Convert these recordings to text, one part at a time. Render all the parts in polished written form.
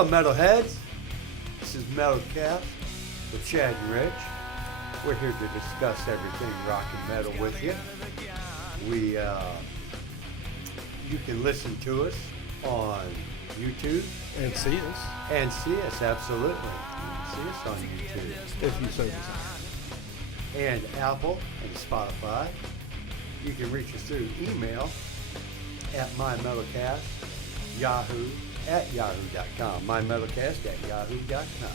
up, metalheads? This is Metalcast with Chad and Rich. We're here to discuss everything rock and metal with you. You can listen to us on YouTube and see us. Absolutely. You can see us on YouTube If you so desire. and Apple and Spotify. You can reach us through email at mymetalcast@yahoo.com. mymetalcast@yahoo.com.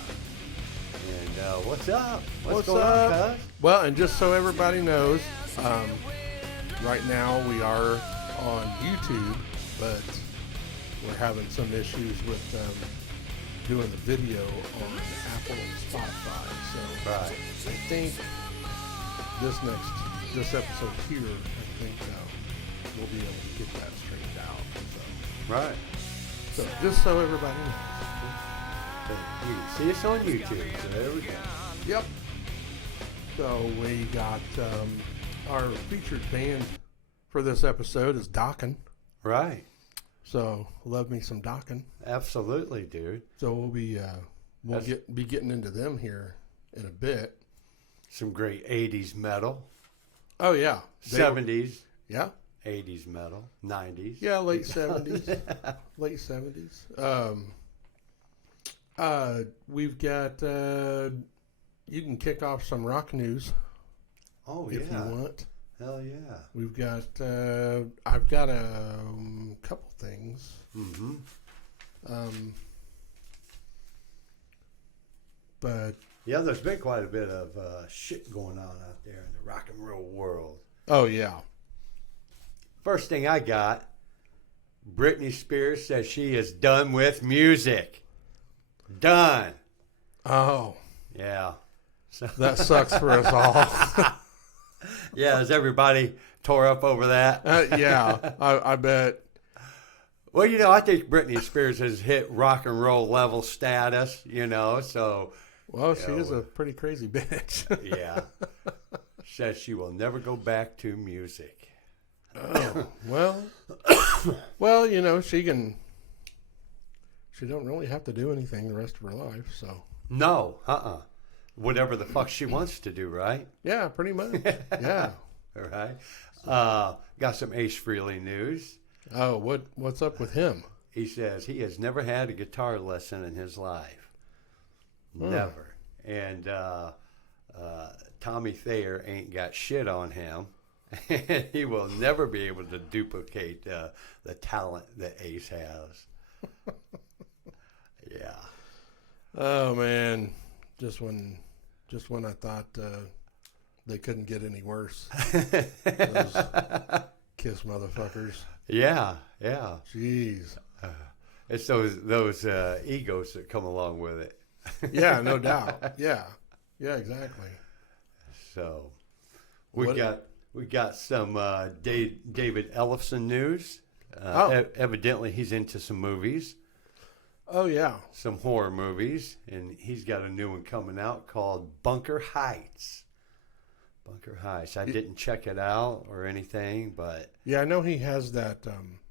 And what's up? What's going on, cuz? Well, and just so everybody knows, right now we are on YouTube, but we're having some issues with doing the video on Apple and Spotify. So Right. I think this episode here, I think we'll be able to get that straightened out. Right. So just so everybody knows. You can see us on YouTube. So there we go. Yep. So we got our featured band for this episode is Dokken. Right. So love me some Dokken. Absolutely, dude. So we'll be getting into them here in a bit. Some great 80s metal. Oh yeah, 70s. Yeah. 80s metal. 90s. Yeah, late 70s. Late 70s. We've got you can kick off some rock news. Oh, if yeah. you want. Hell yeah. We've got I've got a couple things. Mm-hmm. But yeah, there's been quite a bit of shit going on out there in the rock and roll world. oh yeah. First thing I got, Britney Spears says she is done with music. Done. Oh, Yeah. So, that sucks for us all. yeah, is everybody tore up over that? Yeah, I bet. Well, I think Britney Spears has hit rock and roll level status, so... Well, she is a pretty crazy bitch. Yeah. Says she will never go back to music. Oh, well, she don't really have to do anything the rest of her life, so. No, whatever the fuck she wants to do, right? Yeah, pretty much. Yeah. All right. Got some Ace Frehley news. Oh, what's up with him? He says he has never had a guitar lesson in his life. Never. And Tommy Thayer ain't got shit on him. He will never be able to duplicate the talent that Ace has. Yeah. Oh man, just when I thought they couldn't get any worse. Those Kiss motherfuckers. Yeah. Jeez. It's those egos that come along with it. Yeah, no doubt. Yeah, exactly. So we got some David Ellefson news. Evidently, he's into some movies. Oh yeah, some horror movies, and he's got a new one coming out called Bunker Heights. Bunker Heights. I didn't check it out or anything, but yeah, I know he has that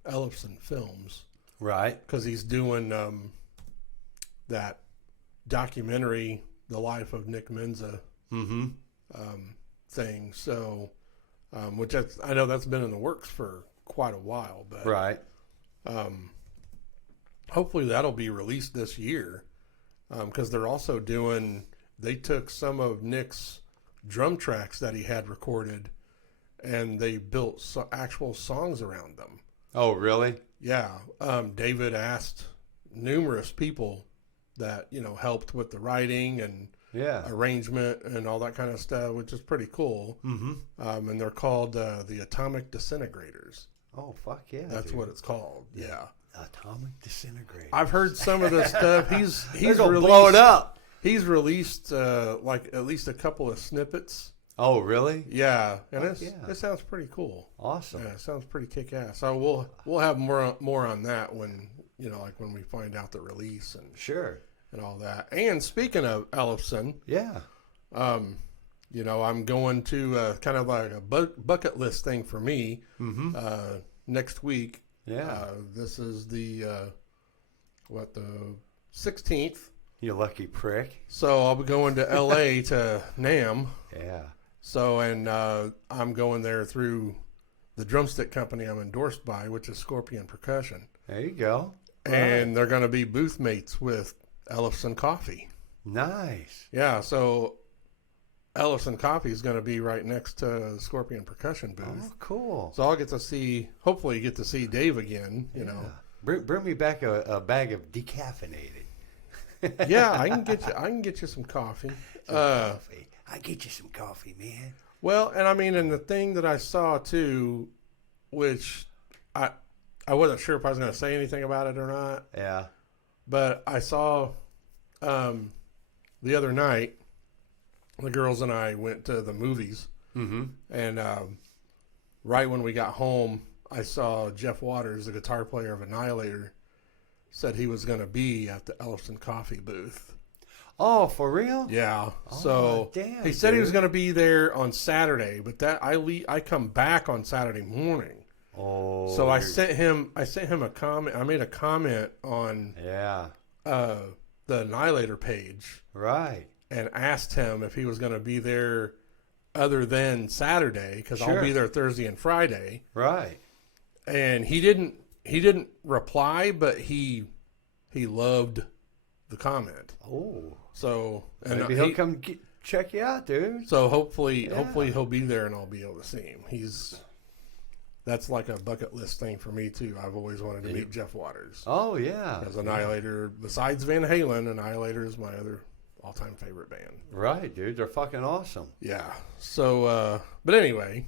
Ellefson Films, right? Because he's doing that documentary, The Life of Nick Menza, thing. So, which I know that's been in the works for quite a while, but right. Hopefully that'll be released this year, because they're also they took some of Nick's drum tracks that he had recorded and they built actual songs around them. Oh, really? Yeah. David asked numerous people that, helped with the writing and arrangement and all that kind of stuff, which is pretty cool. Mm-hmm. And they're called the Atomic Disintegrators. Oh, fuck yeah. That's dude. what it's called. Yeah. Atomic Disintegrators. I've heard some of this stuff. He's gonna blow it up. He's released like at least a couple of snippets. Oh, really? Yeah, and it sounds pretty cool. Awesome. Yeah, it sounds pretty kick-ass. So we'll have more on that when when we find out the release and sure and all that. And speaking of Ellefson, yeah, I'm going to kind of like a bucket list thing for me next week. Yeah. This is the 16th. You lucky prick. So I'll be going to L.A. to NAMM. Yeah. So, and I'm going there through the drumstick company I'm endorsed by, which is Scorpion Percussion. There you go. And they're going to be booth mates with Ellefson Coffee. Nice. Yeah, so Ellefson Coffee is going to be right next to the Scorpion Percussion booth. Oh, cool. So I'll get to see, hopefully get to see Dave again, you know. Bring me back a bag of decaffeinated. Yeah, I can get you some coffee. Coffee. I get you some coffee, man. Well, and I mean, and the thing that I saw too, which I wasn't sure if I was going to say anything about it or not. Yeah. But I saw the other night, the girls and I went to the movies. Mm-hmm. And right when we got home, I saw Jeff Waters, the guitar player of Annihilator, said he was going to be at the Ellefson Coffee booth. Oh, for real? Yeah. Oh, so damn, he said he was dude. going to be there on Saturday, but that I come back on Saturday morning. Oh. So I sent him a comment. I made a comment on the Annihilator page. Right. And asked him if he was going to be there other than Saturday, because Sure. I'll be there Thursday and Friday. Right. And he didn't reply, but he loved the comment. Oh. So and Maybe he'll come check you out, dude. So hopefully he'll be there and I'll be able to see him. That's like a bucket list thing for me too. I've always wanted to meet Jeff Waters. Oh yeah. As Annihilator, besides Van Halen, Annihilator is my other all-time favorite band. Right, dude. They're fucking awesome. Yeah. So, but anyway,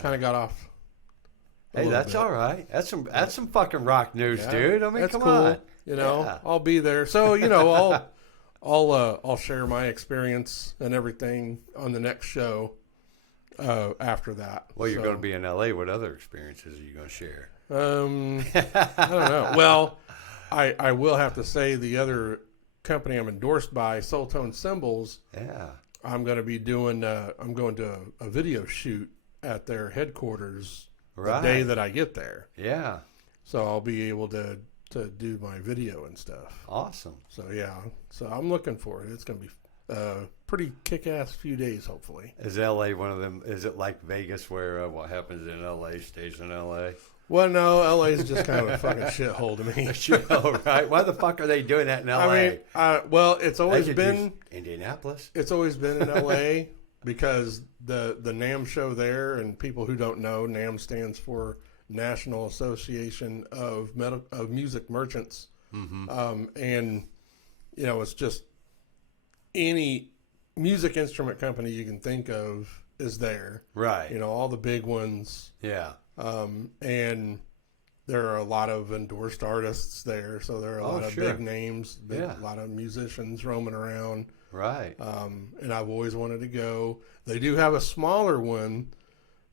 kind of got off. Hey, that's all right. That's some fucking rock news, dude. I mean, that's come cool. on. You know, I'll be there. So, you know, I'll share my experience and everything on the next show after that. Well, you're going to be in LA. What other experiences are you going to share? I don't know. Well, I will have to say the other company I'm endorsed by, Soul Tone Cymbals. Yeah. I'm going to be doing. I'm going to a video shoot at their headquarters the day that I get there. Yeah. So I'll be able to do my video and stuff. Awesome. So yeah. So I'm looking for it. It's going to be pretty kick-ass few days, hopefully. Is LA one of them? Is it like Vegas, where what happens in LA stays in LA? Well, no, LA is just kind of a fucking shithole to me. Shithole, right? Why the fuck are they doing that in LA? I mean, well, it's always been Indianapolis. It's always been in LA because the NAMM show there, and people who don't know, NAMM stands for National Association of Music Merchants, and you know, it's just any music instrument company you can think of is there, right? You know, all the big ones, yeah. And there are a lot of endorsed artists there, so there are a lot of big names, a lot of musicians roaming around. Right. And I've always wanted to go. They do have a smaller one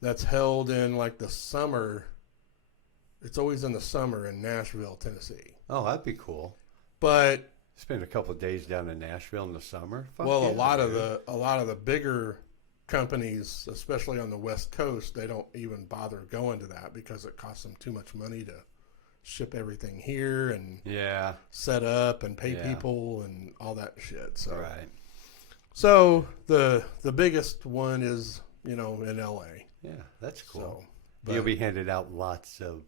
that's held in like the summer. It's always in the summer in Nashville, Tennessee. Oh, that'd be cool. But spend a couple of days down in Nashville in the summer. A lot of the bigger companies, especially on the West Coast, they don't even bother going to that because it costs them too much money to ship everything here and set up and pay people and all that shit. So so the biggest one is, you know, in LA. Yeah, that's cool. So, you'll be handing out lots of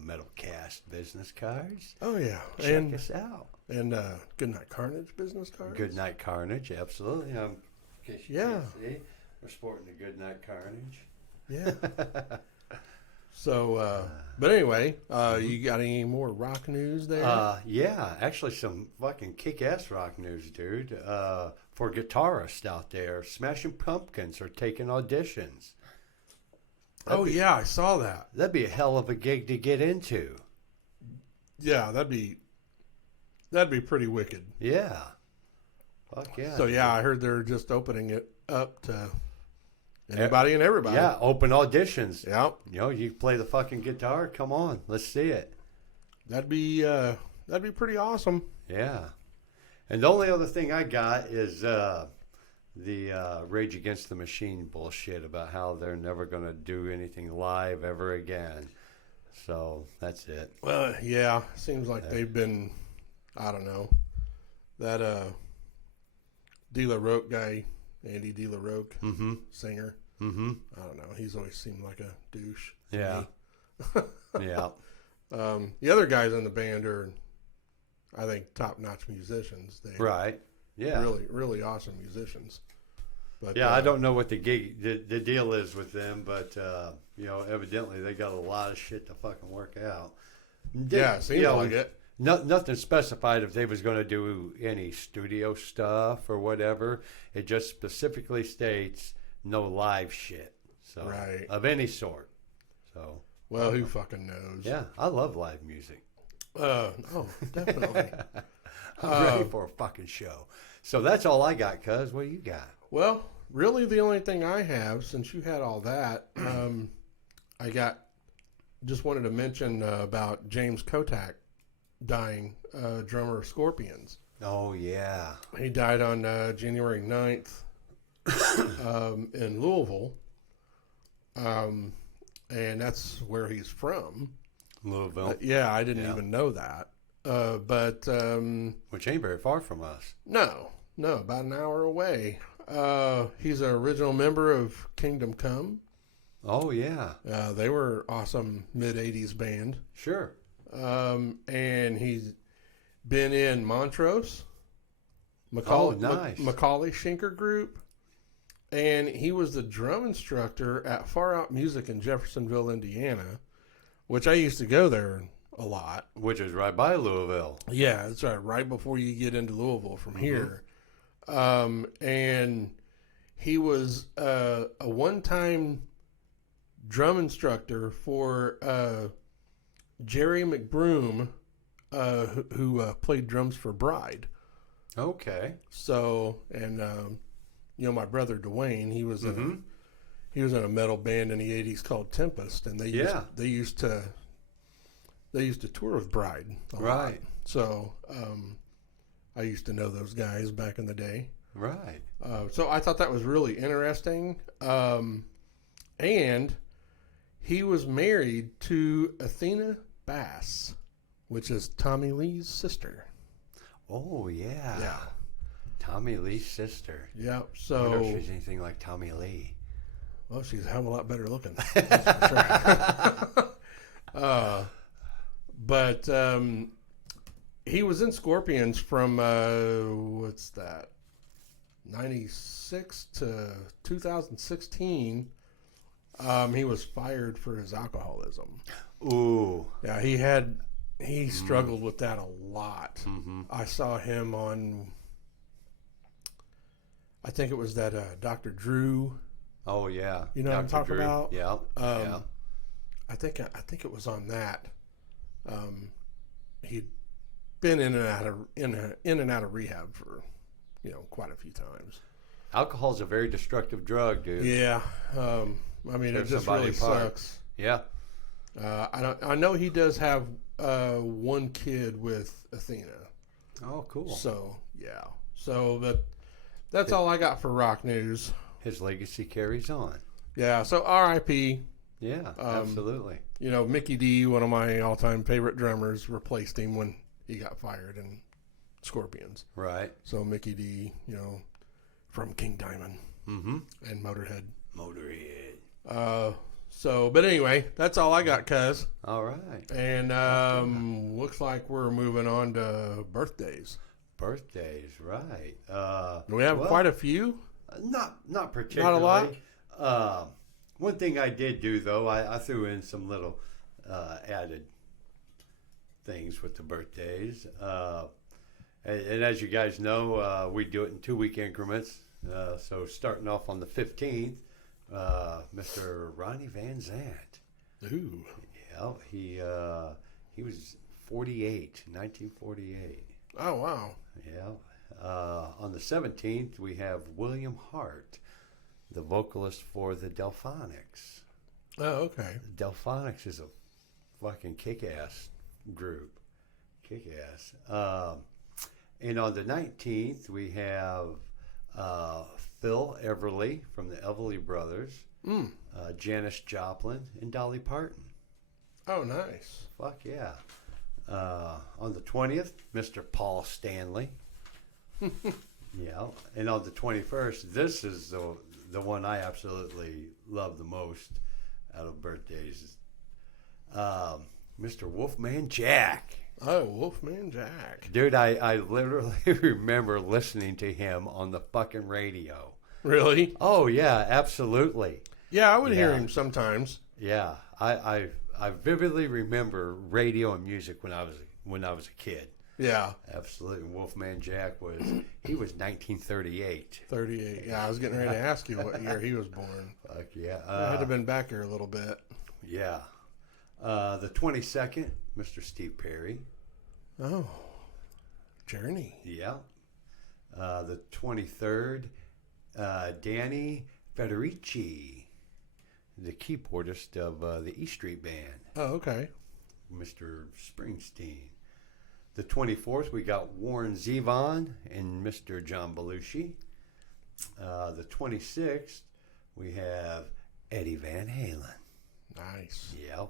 Metal Cast business cards. Oh yeah, check us out. And Goodnight Carnage business cards. Goodnight Carnage, absolutely. In case you can't see, we're sporting the Goodnight Carnage. Yeah. So, but anyway, you got any more rock news there? Yeah, actually some fucking kick-ass rock news, dude. For guitarists out there, Smashing Pumpkins are taking auditions. Yeah, I saw that. That'd be a hell of a gig to get into. Yeah, that'd be pretty wicked. Yeah. Fuck yeah. So yeah, I heard they're just opening it up to anybody and everybody. Yeah, open auditions. Yeah. You know, you play the fucking guitar. Come on, let's see it. That'd be pretty awesome. Yeah. And the only other thing I got is the Rage Against the Machine bullshit about how they're never going to do anything live ever again. So that's it. Well, yeah, seems like they've been, I don't know, That De La Roque guy, Andy De La Roque, singer. Mm-hmm. I don't know. He's always seemed like a douche. Yeah. Yeah. The other guys in the band are, I think, top-notch musicians. They Right. Yeah. really, really awesome musicians. But yeah, I don't know what the deal is with them, but you know, evidently they got a lot of shit to fucking work out. Yeah, it seems like it. Nothing specified if they was going to do any studio stuff or whatever. It just specifically states no live shit, so Right. of any sort. So, Well, who fucking knows? yeah, I love live music. Oh, definitely. I'm ready for a fucking show. So that's all I got, cuz. What do you got? Well, really, the only thing I have, since you had all that, just wanted to mention about James Kotak dying, drummer of Scorpions. Oh, yeah. He died on January 9th in Louisville, and that's where he's from. Louisville. Yeah, I didn't even know that. But which ain't very far from us. No, about an hour away. He's an original member of Kingdom Come. Oh, yeah. They were awesome mid-'80s band. Sure. And he's been in Montrose, Macaulay Schenker Group, and he was the drum instructor at Far Out Music in Jeffersonville, Indiana, which I used to go there a lot. Which is right by Louisville. Yeah, that's right before you get into Louisville from here. And he was a one-time drum instructor for Jerry McBroom, who played drums for Bride. Okay. So, and you know, my brother Dwayne, he was in a metal band in the '80s called Tempest, and they used to tour with Bride a lot. So, I used to know those guys back in the day. Right. So I thought that was really interesting. And he was married to Athena Bass, which is Tommy Lee's sister. Oh, yeah. Yeah. Tommy Lee's sister. Yep. I So, wonder if she's anything like Tommy Lee. well, she's a hell of a lot better looking. That's for sure. But he was in Scorpions from, what's that, 96 to 2016. He was fired for his alcoholism. Ooh. Yeah, he struggled with that a lot. Mm-hmm. I saw him on, I think it was that Dr. Drew. Oh, yeah. You know what I'm talking about? Yeah. Yeah. I think it was on that. He'd been in and out of rehab for, quite a few times. Alcohol's a very destructive drug, dude. Yeah. I mean, it just really sucks. Yeah. I know he does have one kid with Athena. Oh, cool. So, yeah. So, but that's all I got for rock news. His legacy carries on. Yeah, so R.I.P. Yeah, absolutely. Mickey D, one of my all-time favorite drummers, replaced him when he got fired in Scorpions. Right. So Mickey D, from King Diamond and Motorhead. But anyway, that's all I got, cuz. All right. And looks like we're moving on to birthdays. Birthdays, right. We have quite a few. Not particularly. Not a lot? One thing I did do, though, I threw in some little added things with the birthdays. And as you guys know, we do it in 2-week increments. So starting off on the 15th, Mr. Ronnie Van Zant. Ooh. Yeah, he was 48, 1948. Oh, wow. Yeah. On the 17th, we have William Hart, the vocalist for the Delphonics. Oh, okay. Delphonics is a fucking kick-ass group. Kick-ass. And on the 19th, we have Phil Everly from the Everly Brothers, Janis Joplin, and Dolly Parton. Oh, nice. Fuck yeah. On the 20th, Mr. Paul Stanley. Yeah, and on the 21st, this is the one I absolutely love the most out of birthdays. Mr. Wolfman Jack. Oh, Wolfman Jack. Dude, I literally remember listening to him on the fucking radio. Really? Oh yeah, absolutely. Yeah, I would hear Yeah. him sometimes. Yeah, I vividly remember radio and music when I was a kid. Yeah. Absolutely. Wolfman Jack was 1938. 38. Yeah, I was getting ready to ask you what year he was born. Fuck yeah. I had to been back here a little bit. Yeah. The 22nd, Mr. Steve Perry. Oh, Journey. Yeah. The 23rd, Danny Federici, the keyboardist of the E Street Band. Oh, okay. Mr. Springsteen. The 24th, we got Warren Zevon and Mr. John Belushi. The 26th, we have Eddie Van Halen. Nice. Yep.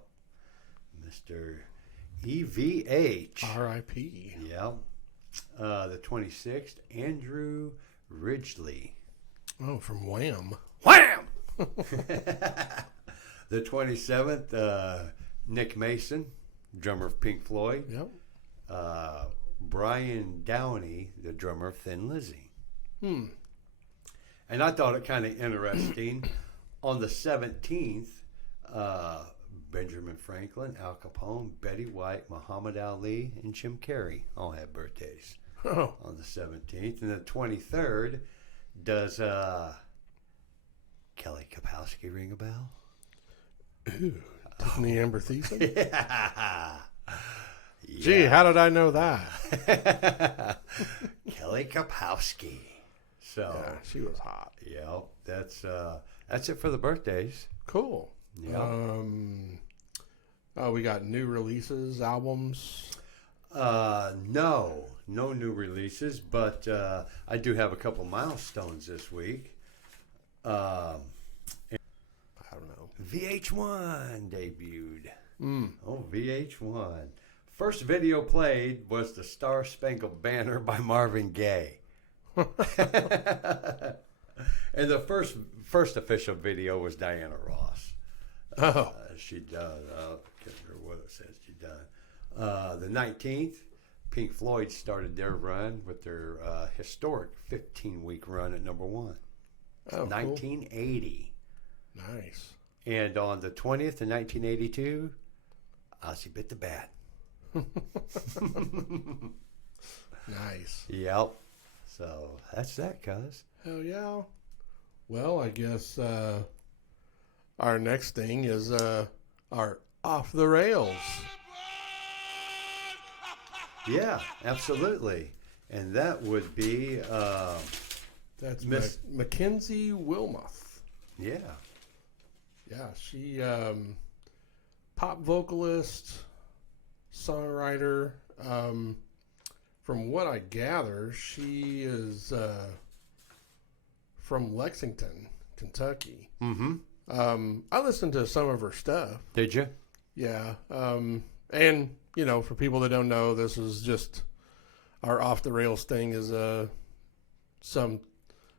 Mr. EVH. R.I.P. Yep. The 26th, Andrew Ridgeley. Oh, from Wham. Wham! The 27th, Nick Mason, drummer of Pink Floyd. Yep. Brian Downey, the drummer of Thin Lizzy. Hmm. And I thought it kind of interesting. On the 17th, Benjamin Franklin, Al Capone, Betty White, Muhammad Ali, and Jim Carrey all have birthdays Oh. on the 17th. And the 23rd, does Kelly Kapowski ring a bell? Ooh. Tiffany Amber Thiessen? Yeah. Gee, how did I know that? Kelly Kapowski. So, Yeah, she was hot. yeah, that's it for the birthdays. Cool. Yeah. We got new releases, albums. No new releases, but I do have a couple milestones this week. I don't know. VH1 debuted. Mm. Oh, VH1. First video played was the Star Spangled Banner by Marvin Gaye. And the first official video was Diana Ross. Oh. She done. I can't remember what it says she done. The 19th, Pink Floyd started their run with their historic 15-week run at number one. Oh, 1980. Cool. Nice. And on the 20th in 1982, Ozzy bit the bat. Nice. Yep. So that's that, cuz. Hell yeah. Well, I guess our next thing is our Off the Rails. Yeah, absolutely. And that would be That's Miss- Mackenzie Wilmoth. yeah. Yeah, she pop vocalist, songwriter. From what I gather, she is from Lexington, Kentucky. Mm-hmm. I listened to some of her stuff. Did you? Yeah. And, you know, for people that don't know, this is just our off the rails thing is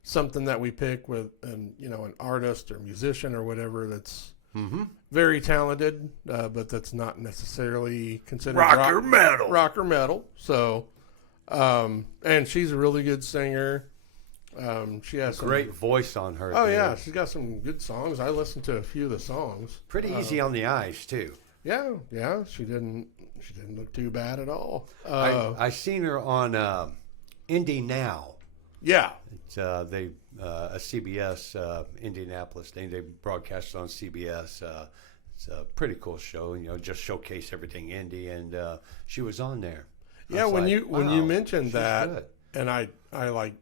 something that we pick with an artist or musician or whatever that's very talented, but that's not necessarily considered Rock or metal. So, and she's a really good singer. She has some Great voice on her. Oh dude. yeah, she's got some good songs. I listened to a few of the songs. Pretty easy on the eyes too. Yeah, she didn't look too bad at all. I seen her on Indie Now. Yeah. It's, a CBS Indianapolis thing. They broadcast it on CBS. It's a pretty cool show. Just showcase everything indie, and she was on there. Yeah, when you mentioned she's that, good. and I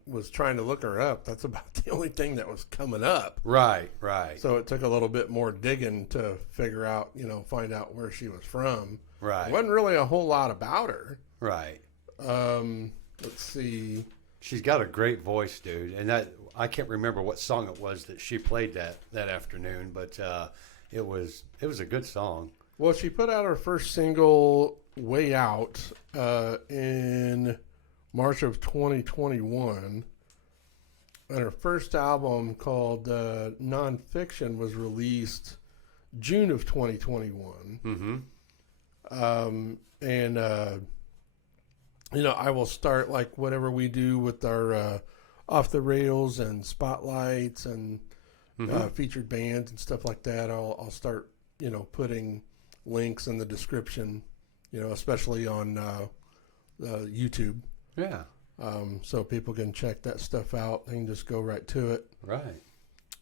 was trying to look her up. That's about the only thing that was coming up. Right. So it took a little bit more digging to figure out, find out where she was from. Right. It wasn't really a whole lot about her. Right. Let's see. She's got a great voice, dude, and that I can't remember what song it was that she played that afternoon, but it was a good song. Well, she put out her first single, "Way Out," in March of 2021. And her first album called Nonfiction was released June of 2021. And, I will start like whatever we do with our off the rails and spotlights and featured bands and stuff like that. I'll start, putting links in the description, especially on YouTube. Yeah. So people can check that stuff out. They can just go right to it. Right.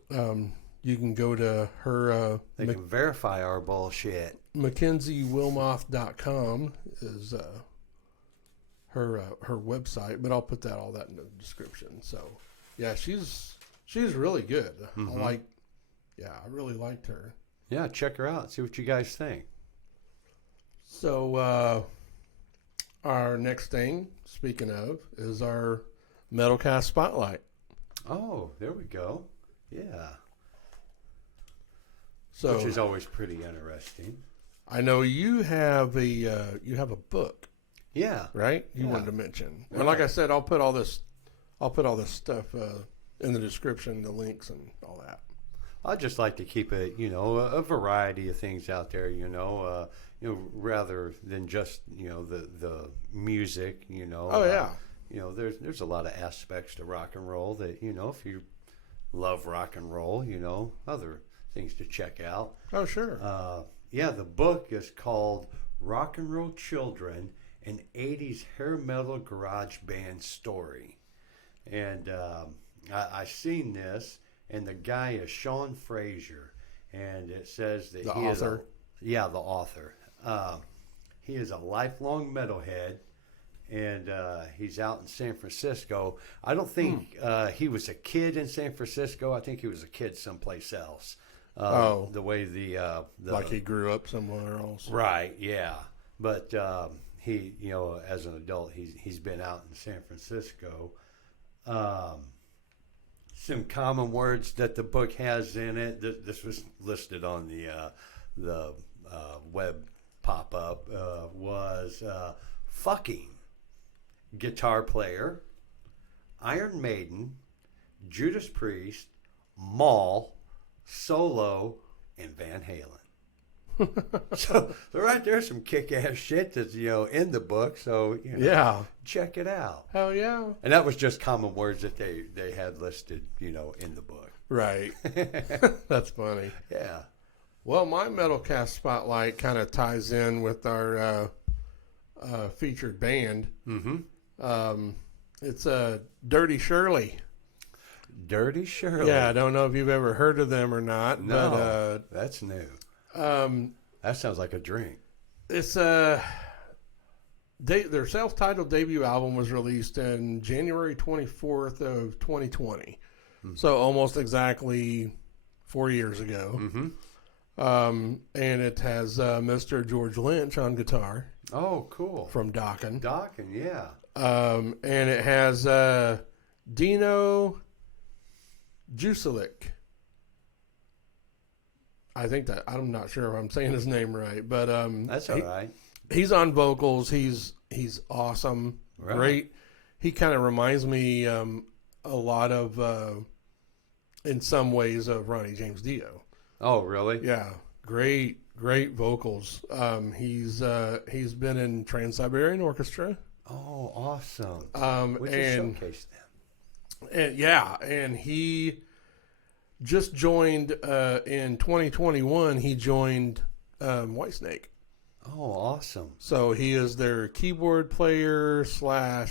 You can go to her. They can verify our bullshit. MackenzieWilmoth.com is her website, but I'll put all that in the description. So, yeah, she's really good. I really liked her. Yeah, check her out. See what you guys think. So, our next thing, speaking of, is our Metalcast Spotlight. Oh, there we go. Yeah. So, which is always pretty interesting. I know you have a book. Yeah. Right? You wanted to mention. Right. And like I said, I'll put all this stuff in the description, the links and all that. I'd just like to keep it, a variety of things out there, rather than just, the music, Oh, yeah. There's a lot of aspects to rock and roll that, if you love rock and roll, other things to check out. Oh, sure. The book is called Rock and Roll Children, an 80s hair metal garage band story. And I seen this, and the guy is Sean Frazier, and it says that the he author. the author. He is a lifelong metalhead, and he's out in San Francisco. I don't think he was a kid in San Francisco. I think he was a kid someplace else. The way the like he grew up somewhere else. Right, yeah. But he, as an adult, he's been out in San Francisco. Some common words that the book has in it. This was listed on the web pop-up. Was fucking, guitar player, Iron Maiden, Judas Priest, Maul, Solo, and Van Halen. So right there's some kick-ass shit that's in the book. So check it out. Hell yeah! And that was just common words that they had listed, in the book. Right. That's funny. Yeah. Well, my Metalcast Spotlight kind of ties in with our featured band. It's Dirty Shirley. Dirty Shirley. Yeah, I don't know if you've ever heard of them or not. No, but, that's new. That sounds like a drink. It's their self-titled debut album was released in January 24th of 2020. So almost exactly 4 years ago. And it has Mr. George Lynch on guitar. Oh, cool. From Dokken. Dokken, yeah. And it has Dino Jusilik. I think that, I'm not sure if I'm saying his name right, but that's all right. He's on vocals. He's awesome. Right. Great. He kind of reminds me a lot of, in some ways, of Ronnie James Dio. Oh, really? Yeah. Great vocals. He's been in Trans-Siberian Orchestra. Oh, awesome. We and just showcased them. And he just joined in 2021. He joined Whitesnake. Oh, awesome. So he is their keyboard player /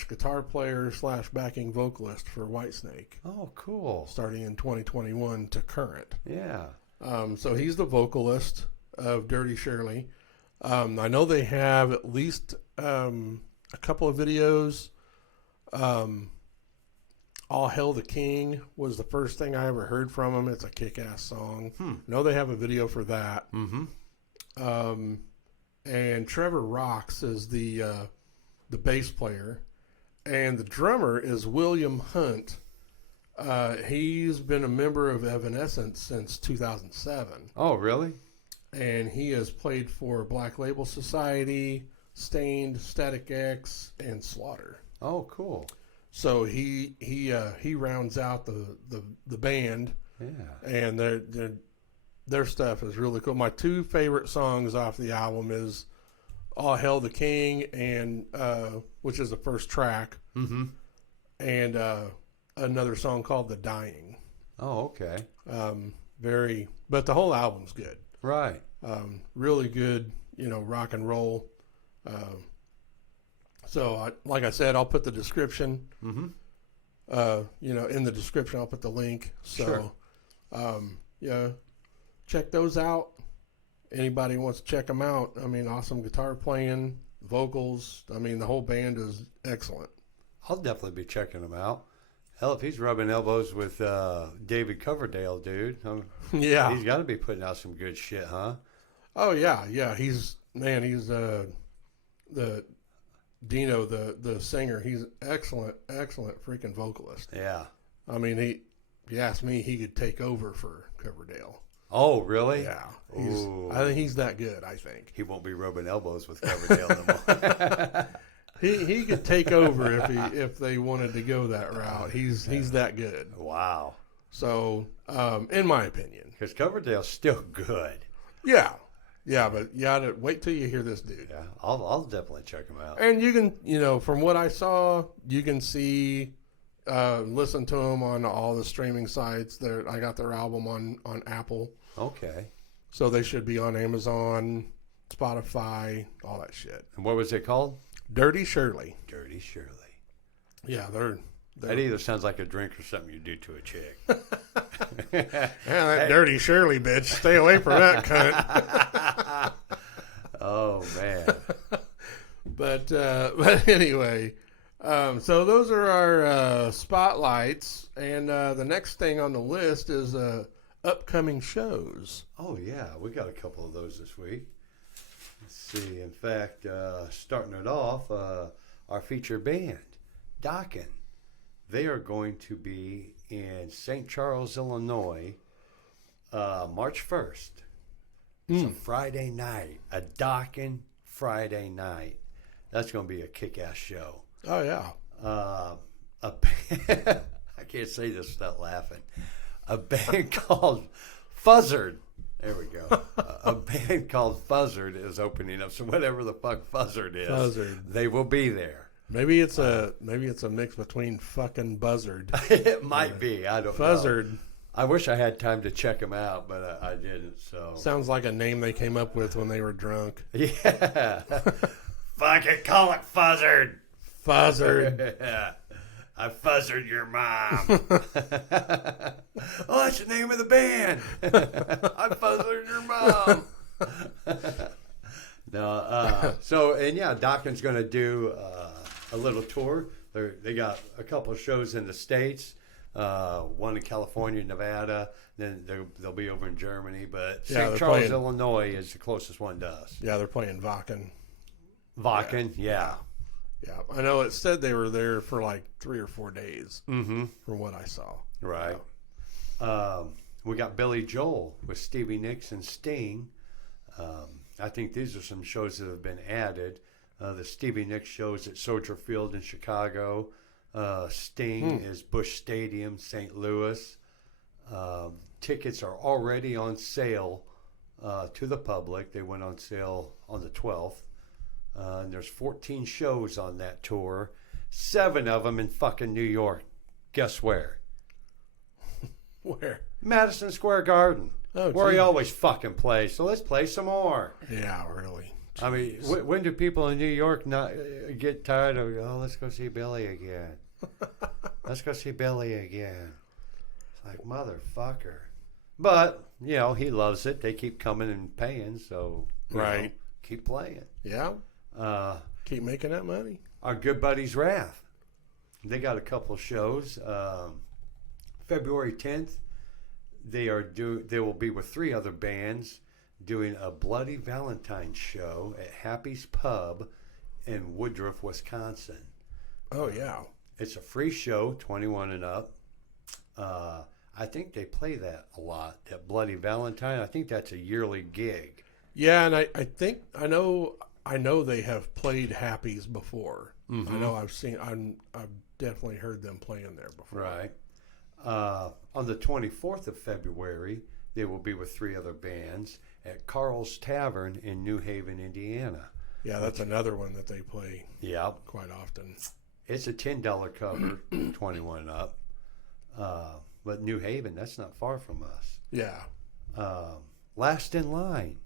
guitar player / backing vocalist for Whitesnake. Oh, cool. Starting in 2021 to current. Yeah. So he's the vocalist of Dirty Shirley. I know they have at least a couple of videos. All Hail the King was the first thing I ever heard from them. It's a kick-ass song. I know they have a video for that. And Trevor Rocks is the bass player. And the drummer is William Hunt. He's been a member of Evanescence since 2007. Oh, really? And he has played for Black Label Society, Stained, Static X, and Slaughter. Oh, cool. So he rounds out the band, Yeah. and their stuff is really cool. My two favorite songs off the album is "All Hail the King" and which is the first track, Mm-hmm. and another song called "The Dying." Oh, okay. But the whole album's good. Right. Really good, rock and roll. So, like I said, I'll put the description. Mm-hmm. In the description, I'll put the link. So, Sure. check those out. Anybody wants to check them out? I mean, awesome guitar playing, vocals. I mean, the whole band is excellent. I'll definitely be checking him out. Hell, if he's rubbing elbows with David Coverdale, dude, Yeah. he's got to be putting out some good shit, huh? Oh yeah. He's the Dino, the singer. He's excellent freaking vocalist. Yeah. I mean, if you ask me, he could take over for Coverdale. Oh, really? Yeah. Ooh. I think he's that good, I think. He won't be rubbing elbows with Coverdale no more. He could take over if they wanted to go that route. He's that good. Wow. So, in my opinion. Because Coverdale's still good. Yeah. Yeah, but you gotta wait till you hear this dude. Yeah, I'll definitely check him out. And you can, from what I saw, you can see, listen to them on all the streaming sites. I got their album on Apple. Okay. So they should be on Amazon, Spotify, all that shit. And what was it called? Dirty Shirley. Dirty Shirley. Yeah, they're That either sounds like a drink or something you do to a chick. yeah, that Dirty Shirley bitch. Stay away from that cunt. Oh, man. But anyway, so those are our spotlights, and the next thing on the list is upcoming shows. Oh, yeah. We got a couple of those this week. Let's see. In fact, starting it off, our featured band, Dokken. They are going to be in St. Charles, Illinois, March 1st. It's a Friday night, a Dokken Friday night. That's going to be a kick-ass show. Oh, yeah. I can't say this without laughing. A band called Fuzzard. There we go. A band called Fuzzard is opening up. So whatever the fuck Fuzzard is, Fuzzard. they will be there. Maybe it's a mix between fucking Buzzard. It might be. I don't know. Fuzzard. I wish I had time to check them out, but I didn't. So Sounds like a name they came up with when they were drunk. yeah, fucking call it Fuzzard. Fuzzard. Yeah. I fuzzard your mom. Oh, that's the name of the band. I fuzzard your mom. No, Dokken's going to do a little tour. They got a couple of shows in the States, one in California, Nevada, then they'll be over in Germany, but St. Charles, Illinois is the closest one to us. Yeah, they're playing Wacken. Wacken, yeah. Yeah, I know it said they were there for like 3 or 4 days from what I saw. Right. We got Billy Joel with Stevie Nicks and Sting. I think these are some shows that have been added. The Stevie Nicks shows at Soldier Field in Chicago. Sting is Busch Stadium, St. Louis. Tickets are already on sale to the public. They went on sale on the 12th. And there's 14 shows on that tour. 7 of them in fucking New York. Guess where? Where? Madison Square Garden. Oh, where he geez. always fucking plays. So let's play some more. Yeah, really. Jeez. I mean, when do people in New York not get tired of, let's go see Billy again. Let's go see Billy again. It's like, motherfucker. But, he loves it. They keep coming and paying, so Right. Keep playing. Yeah. Keep making that money. Our good buddies Wrath. They got a couple of shows. February 10th, they will be with 3 other bands doing a Bloody Valentine show at Happy's Pub in Woodruff, Wisconsin. Oh, yeah. It's a free show, 21 and up. I think they play that a lot, that Bloody Valentine. I think that's a yearly gig. Yeah, and I think I know they have played Happy's before. I know I've definitely heard them playing there before. Right. On the 24th of February, they will be with 3 other bands at Carl's Tavern in New Haven, Indiana. Yeah, that's another one that they play quite often. It's a $10 cover, 21 and up. But New Haven, that's not far from us. Yeah. Last in Line.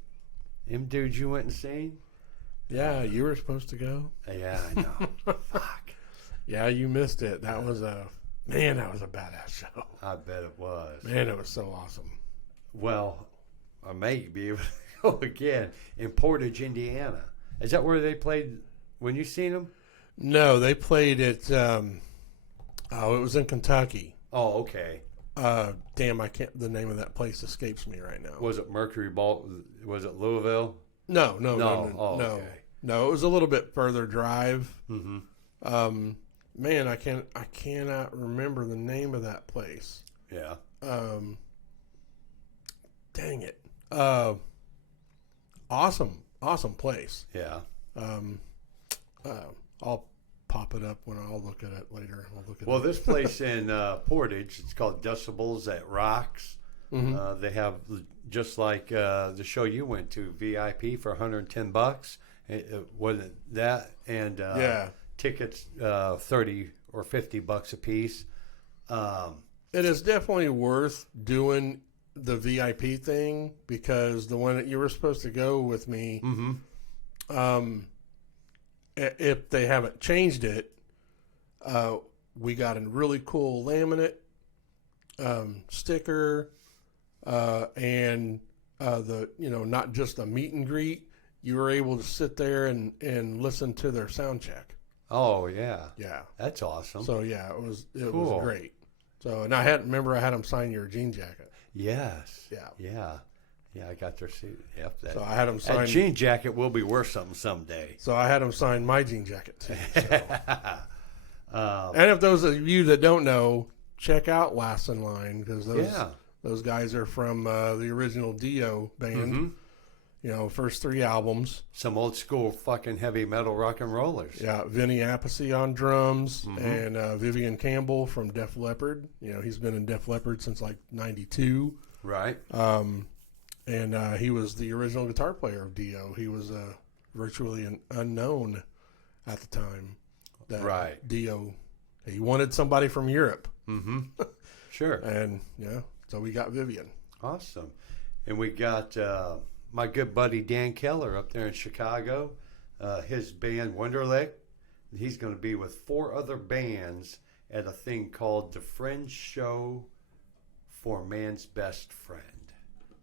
Them dudes you went and seen? Yeah, you were supposed to go. Yeah, I know. Fuck. Yeah, you missed it. That was a badass show. I bet it was. Man, it was so awesome. Well, I may be able to go again in Portage, Indiana. Is that where they played when you seen them? No, they played at, it was in Kentucky. Oh, okay. Damn, the name of that place escapes me right now. Was it Mercury Ball? Was it Louisville? No. Oh, no. Okay. No, it was a little bit further drive. Mm-hmm. Man, I cannot remember the name of that place. Yeah. Dang it. Awesome place. Yeah. I'll pop it up when I'll look at it later. Well, this place in Portage, it's called Decibels at Rocks. Mm-hmm. They have, just like the show you went to, VIP for $110. It wasn't that, and tickets $30 or $50 a piece. It is definitely worth doing the VIP thing, because the one that you were supposed to go with me, if they haven't changed it, we got a really cool laminate sticker, and not just a meet and greet. You were able to sit there and listen to their sound check. Oh yeah, Yeah, that's awesome. so yeah, it was Cool. great. So, and I had them sign your jean jacket. Yes. Yeah. Yeah, I got their suit. Yep. So I had them sign. That jean jacket will be worth something someday. So I had them sign my jean jacket too. So. And if those of you that don't know, check out Last in Line, because those guys are from the original Dio band. First 3 albums. Some old school fucking heavy metal rock and rollers. Yeah, Vinny Appice on drums, and Vivian Campbell from Def Leppard. He's been in Def Leppard since like '92. Right. And he was the original guitar player of Dio. He was virtually an unknown at the time. Right. Dio, he wanted somebody from Europe. Sure. And so we got Vivian. Awesome. And we got my good buddy Dan Keller up there in Chicago. His band Wonderlick. He's going to be with 4 other bands at a thing called the Fringe Show for Man's Best Friend.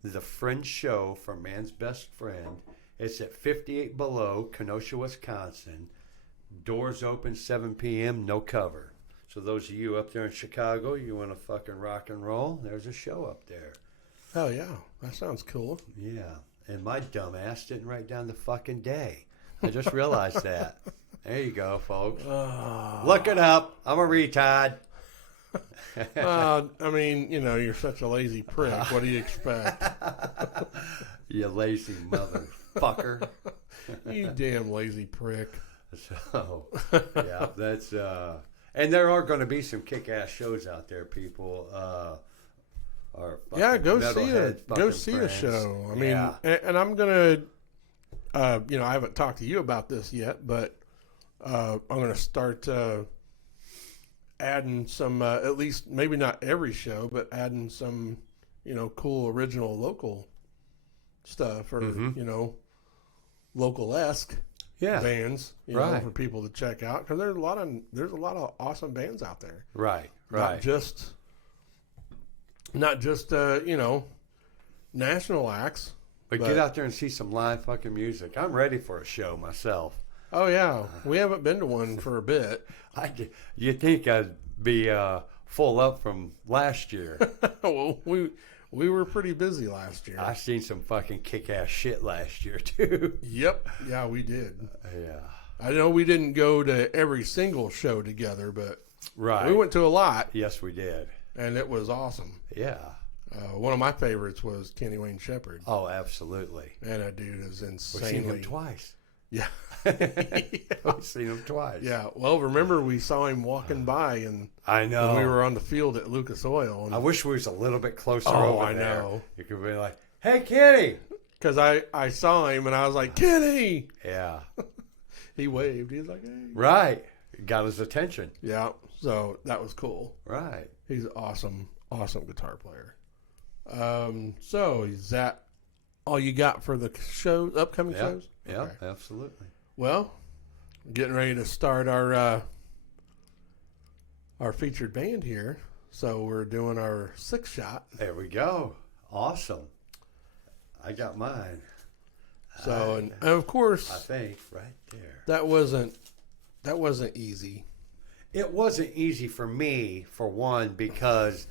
The Fringe Show for Man's Best Friend. It's at 58 Below, Kenosha, Wisconsin. Doors open 7 p.m., no cover. So those of you up there in Chicago, you want to fucking rock and roll, there's a show up there. Oh, yeah. That sounds cool. Yeah. And my dumb ass didn't write down the fucking day. I just realized that. There you go, folks. Look it up. I'm a retard. You're such a lazy prick. What do you expect? You lazy motherfucker. You damn lazy prick. So, yeah, that's... and there are going to be some kick-ass shows out there, people. Go see a show. I mean, and I'm gonna, I haven't talked to you about this yet, but I'm gonna start adding some, at least maybe not every show, but adding some, cool original local stuff, or local-esque bands, for people to check out, because there's a lot of awesome bands out there. Right. Not just national acts. But get out there and see some live fucking music. I'm ready for a show myself. Oh, yeah. We haven't been to one for a bit. You'd think I'd be full up from last year. Well, we were pretty busy last year. I seen some fucking kick-ass shit last year, too. Yep. Yeah, we did. Yeah. I know we didn't go to every single show together, but we went to a lot. Yes, we did. And it was awesome. Yeah. One of my favorites was Kenny Wayne Shepherd. Oh, absolutely. And that dude is insanely... We've seen him twice. Yeah. I've seen him twice. Yeah. Well, remember we saw him walking by, and I know. when we were on the field at Lucas Oil. And I wish we was a little bit closer Oh, over I there. know. You could be like, "Hey, Kenny." Because I saw him and I was like, Kenny. Yeah. He waved. He was like, hey. Right. Got his attention. Yeah. So that was cool. Right. He's an awesome guitar player. So is that all you got for the show, upcoming shows? Yeah, Okay. absolutely. Well, getting ready to start our featured band here. So we're doing our 6 shot. There we go. Awesome. I got mine. So and of course I think right there. that wasn't easy. It wasn't easy for me, for one, because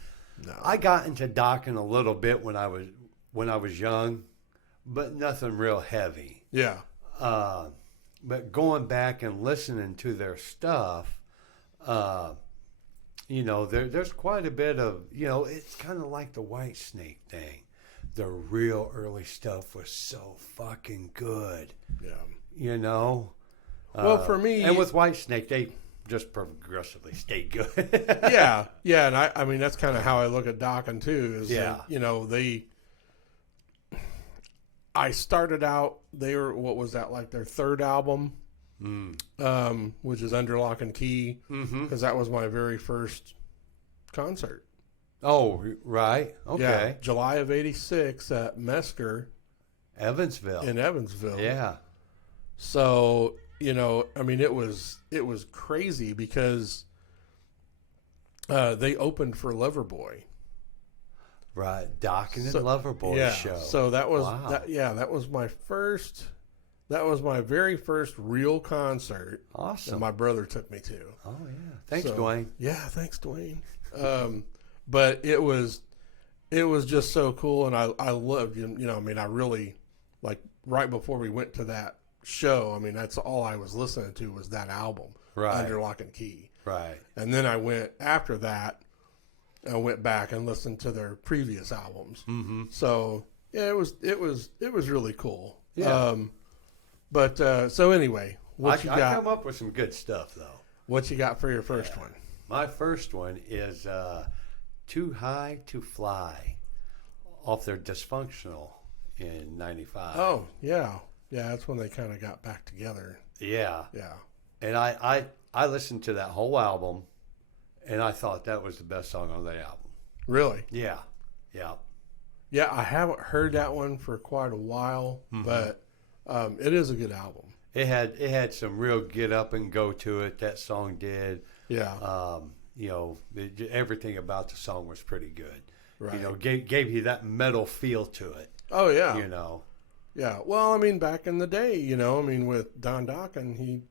No. I got into Dokken a little bit when I was young, but nothing real heavy. Yeah. But going back and listening to their stuff, there's quite a bit of, it's kind of like the White Snake thing. The real early stuff was so fucking good. Yeah. Well, for me, and with White Snake, they just progressively stayed good. yeah, and I mean that's kind of how I look at Dokken too. Is that, I started out. They were, what was that, like their 3rd album, which is Under Lock and Key, because that was my very first concert. Oh, right. Okay. Yeah, July of '86 at Mesker, Evansville. in Evansville. Yeah. So, I mean, it was crazy because they opened for Loverboy. Right. Dokken and Loverboy show. So that was Wow. that was my very first real concert that Awesome. my brother took me to. Oh, yeah. Thanks, So, Dwayne. Yeah, thanks, Dwayne. But it was just so cool, and I loved, I mean, I really, like, right before we went to that show, I mean, that's all I was listening to was that album, Right. Under Lock and Key. Right. And then I went, after that, I went back and listened to their previous albums. Mm-hmm. So yeah, it was really cool. Yeah. So anyway, what you I got? come up with some good stuff, though. What you got for your first one? My first one is Too High to Fly off their Dysfunctional in 95. Oh yeah, that's when they kind of got back together. Yeah. Yeah. And I listened to that whole album, and I thought that was the best song on the album. Really? Yeah. Yeah. Yeah, I haven't heard that one for quite a while, but it is a good album. It had some real get up and go to it. That song did. Yeah. Everything about the song was pretty good. Right. Gave you that metal feel to it. Oh yeah. Yeah. Well, I mean, back in the day, with Don Dokken, he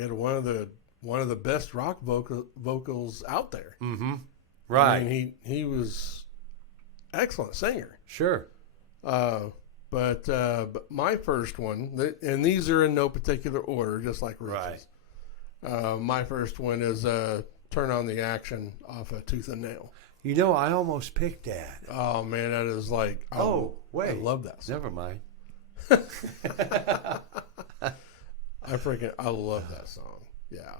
had one of the best rock vocals out there. Mm-hmm. Right. I mean, he was excellent singer. Sure. But my first one, and these are in no particular order, just like Rich's. Right. My first one is "Turn on the Action" off of Tooth and Nail. I almost picked that. Oh man, that is like Wait. I love that song. Never mind. I love that song. Yeah,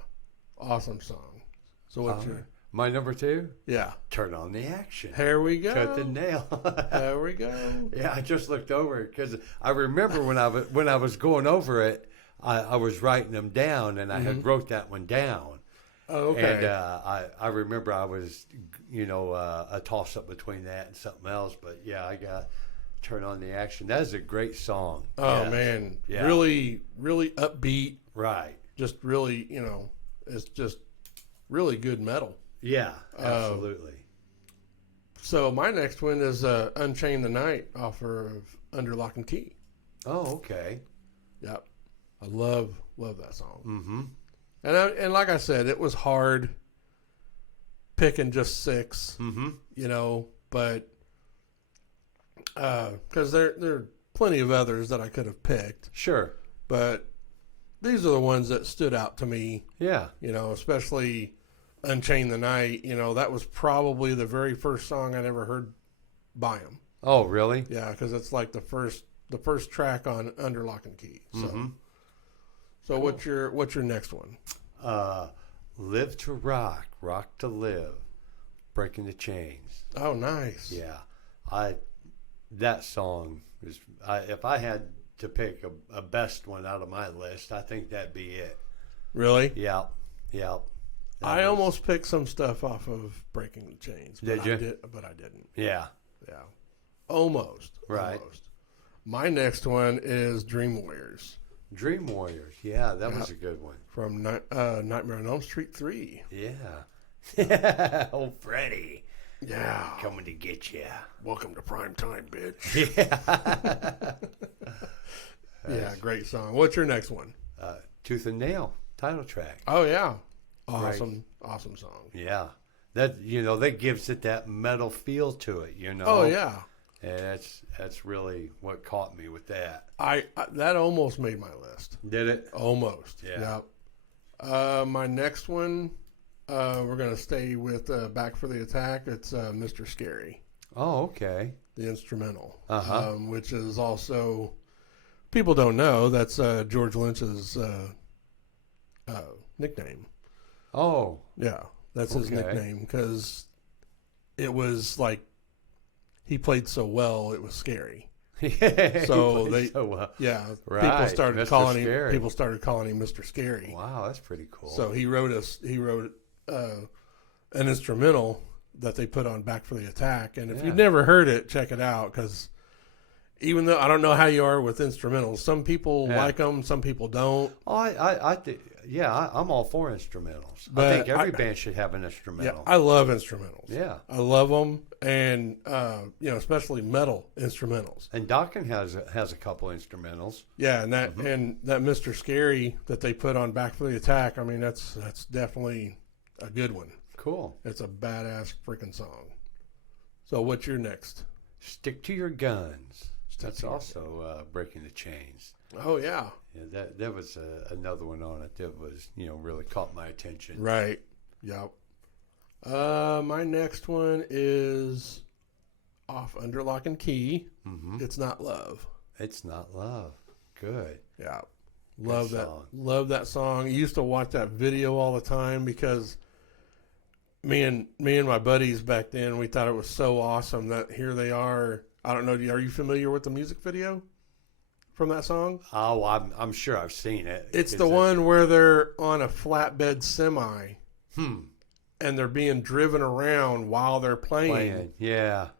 awesome song. So what's your My number 2? Yeah? Turn on the Action. Here we go. Cut the nail. There we go. Yeah, I just looked over it because I remember when I was going over it, I was writing them down, and I had wrote that one down. Oh, okay. And I remember I was, a toss up between that and something else. But yeah, I got Turn on the Action. That is a great song. Oh Yes. man, Yeah. really, really upbeat. Right. Just really, it's just really good metal. Yeah, absolutely. So my next one is "Unchain the Night" off of Under Lock and Key. Oh, okay. Yep, I love that song. Mm-hmm. And like I said, it was hard picking just 6. Mm-hmm. But because there are plenty of others that I could have picked, Sure. but these are the ones that stood out to me. Yeah. Especially "Unchain the Night." That was probably the very first song I'd ever heard by him. Oh, really? Yeah, because it's like the first track on Under Lock and Key. So, So what's your next one? Live to Rock, Rock to Live, Breaking the Chains. Oh, nice. Yeah, that song is. If I had to pick a best one out of my list, I think that'd be it. Really? Yeah. I almost picked some stuff off of Breaking the Chains. Did you? But I didn't. Yeah. Almost. Right. Almost. My next one is Dream Warriors. Dream Warriors. Yeah, that was a good one. From Nightmare on Elm Street 3. Yeah. Old Freddy. Yeah. Coming to get you. Welcome to prime time, bitch. Yeah. Yeah, great song. What's your next one? Tooth and Nail, title track. Oh, yeah. Awesome song. Yeah. That, that gives it that metal feel to it, Oh, yeah. And that's really what caught me with that. I that almost made my list. Did it? Almost. Yeah. My next one, we're going to stay with Back for the Attack. It's Mr. Scary. Oh, okay. The instrumental. Uh-huh. Which is also, people don't know, that's George Lynch's nickname. Oh. Yeah, that's his nickname because it was like he played so well, it was scary. Yeah, so right. people started calling Scary. him Mr. Scary. Wow, that's pretty cool. So he wrote an instrumental that they put on Back for the Attack, and if you've never heard it, check it out because even though I don't know how you are with instrumentals, some people like them, some people don't. Oh, I'm all for instrumentals. But I think every band should have an instrumental. Yeah, I love instrumentals. Yeah, I love them, and especially metal instrumentals. And Dokken has a couple instrumentals. Yeah, and that Mr. Scary that they put on Back for the Attack. I mean, that's definitely a good one. Cool. It's a badass freaking song. So, what's your next? Stick to Your Guns. That's also Breaking the Chains. Oh yeah. Yeah, that was another one on it that was really caught my attention. Right. Yep. My next one is off Under Lock and Key. Mm-hmm. It's Not Love. It's Not Love. Good. Yeah. Love that. Love that song. I used to watch that video all the time because me and my buddies back then, we thought it was so awesome that here they are. I don't know. Are you familiar with the music video from that song? Oh, I'm sure I've seen it. It's the one where they're on a flatbed semi. And they're being driven around while they're playing. Yeah.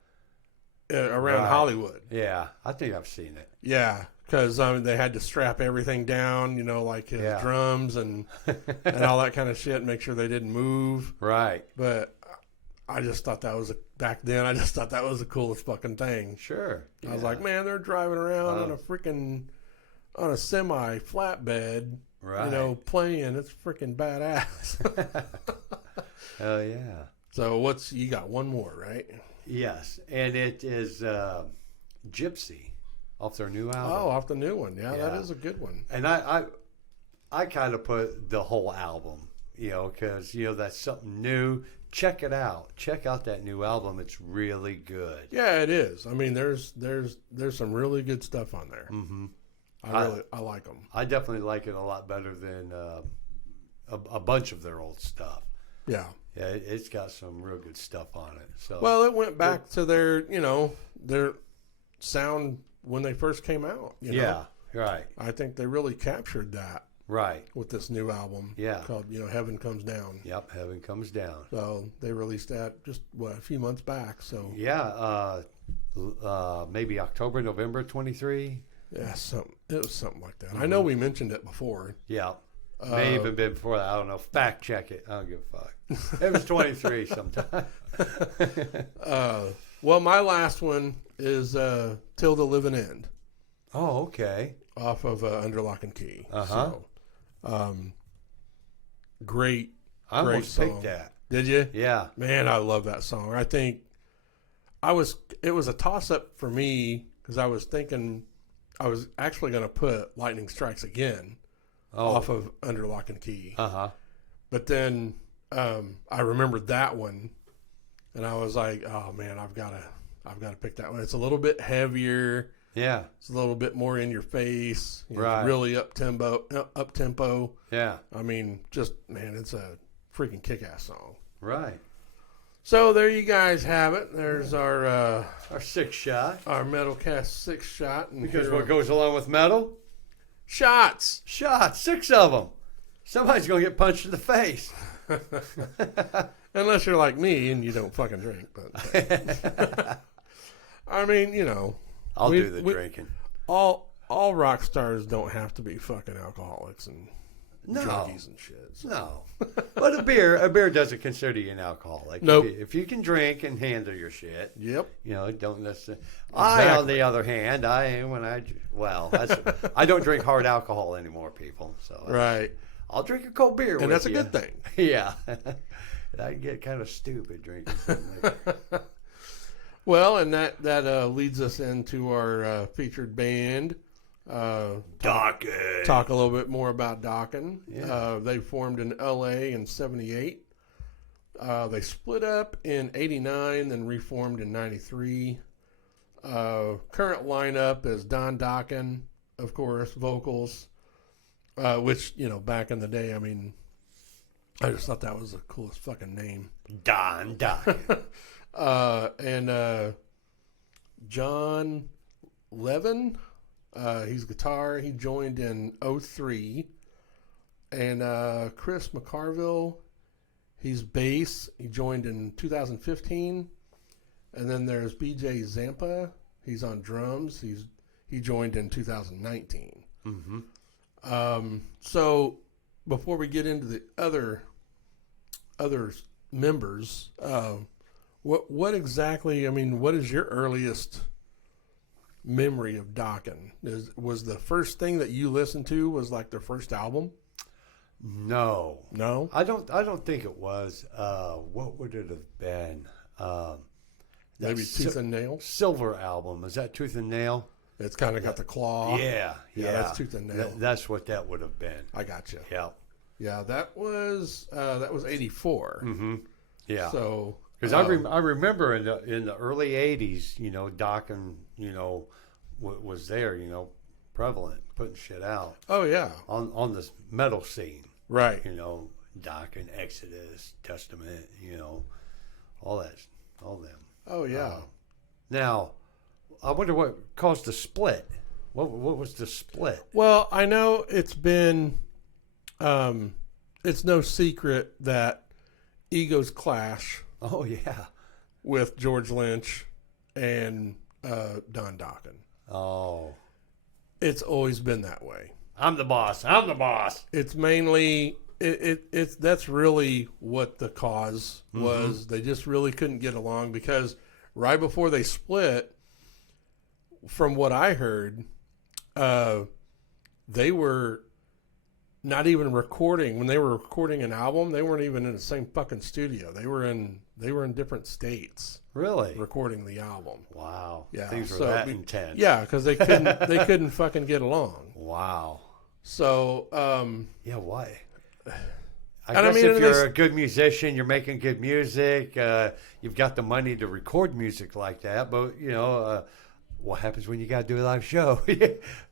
Around Hollywood. Yeah, I think I've seen it. Yeah, because they had to strap everything down, like his drums and all that kind of shit, make sure they didn't move. Right. But I just thought that was back then. I just thought that was the coolest fucking thing. Sure. Yeah. I was like, man, they're driving around on a semi flatbed, playing. It's freaking badass. Hell yeah. So you got one more, right? Yes, and it is Gypsy off their new album. Oh, off the new one. Yeah, that is a good one. And I kind of put the whole album, because that's something new. Check it out. Check out that new album. It's really good. Yeah, it is. I mean, there's some really good stuff on there. Mm-hmm. I like them. I definitely like it a lot better than a bunch of their old stuff. Yeah. Yeah, it's got some real good stuff on it. So well, it went back to their sound when they first came out. Yeah, right. I think they really captured that. Right. With this new album. Yeah. Called, Heaven Comes Down. Yep, Heaven Comes Down. So they released that just, a few months back. So yeah, maybe October, November 23. Yeah, it was something like that. Mm-hmm. I know we mentioned it before. Yeah. May even been before that. I don't know. Fact check it. I don't give a fuck. It was 23 sometime. Well, my last one is Till the Living End. Oh, okay. Off of Under Lock and Key. Uh-huh. So, great I almost song. picked that. Did you? Yeah. Man, I love that song. I think it was a toss-up for me because I was thinking I was actually going to put Lightning Strikes Again off of Under Lock and Key. Uh-huh. But then I remembered that one, and I was like, oh man, I've got to pick that one. It's a little bit heavier. Yeah. It's a little bit more in your face. Right. Really up tempo. Yeah. I mean, just, man, it's a freaking kick-ass song. Right. So there you guys have it. There's our 6-shot. our Metalcast 6-shot. And Because what goes along with metal? shots. Shots. 6 of them. Somebody's going to get punched in the face. Unless you're like me and you don't fucking drink. But I mean, you know. I'll do the drinking. All rock stars don't have to be fucking alcoholics and junkies and shit. So. No. But a beer doesn't consider you an alcoholic. Nope. If you can drink and handle your shit. Yep. You know, don't necessarily. Exactly. I, on the other hand, I don't drink hard alcohol anymore, people. So Right. I'll drink a cold beer with And that's you. a good thing. Yeah. I get kind of stupid drinking some liquor. Well, and that leads us into our featured band. Dokken. Talk a little bit more about Dokken. Yeah. They formed in L.A. in 78. They split up in 89, then reformed in 93. Current lineup is Don Dokken, of course, vocals, which, you know, back in the day, I mean, I just thought that was the coolest fucking name. Don Dokken. And John Levin, he's guitar. He joined in 03. And Chris McCarville, he's bass. He joined in 2015. And then there's BJ Zampa. He's on drums. He joined in 2019. Mm-hmm. So before we get into the other members, what exactly? I mean, what is your earliest memory of Dokken? Was the first thing that you listened to was like their first album? No. No? I don't think it was. What would it have been? Maybe Tooth and Nail? Silver album. Is that Tooth and Nail? It's kind of got the claw. Yeah. That's Tooth and Nail. That's what that would have been. I got you. Yeah. Yeah, that was 84. Mm-hmm. Yeah. So because I remember in the early '80s, you know, Dokken, you know, was there, you know, prevalent, putting shit out. Oh yeah. On this metal scene. Right. You know, Dokken, Exodus, Testament, you know, all them. Oh yeah. Now, I wonder what caused the split. What was the split? Well, I know it's been, it's no secret that egos clash. Oh yeah. With George Lynch and Don Dokken. Oh. It's always been that way. I'm the boss. It's mainly it's that's really what the cause was. Mm-hmm. They just really couldn't get along because right before they split, from what I heard, they were not even recording. When they were recording an album, they weren't even in the same fucking studio. They were in different states. Really? Recording the album. Wow. Yeah. Things were that intense. Yeah, because they couldn't fucking get along. Wow. So yeah, why? I guess if you're a good musician, you're making good music, you've got the money to record music like that, but you know, what happens when you got to do a live show?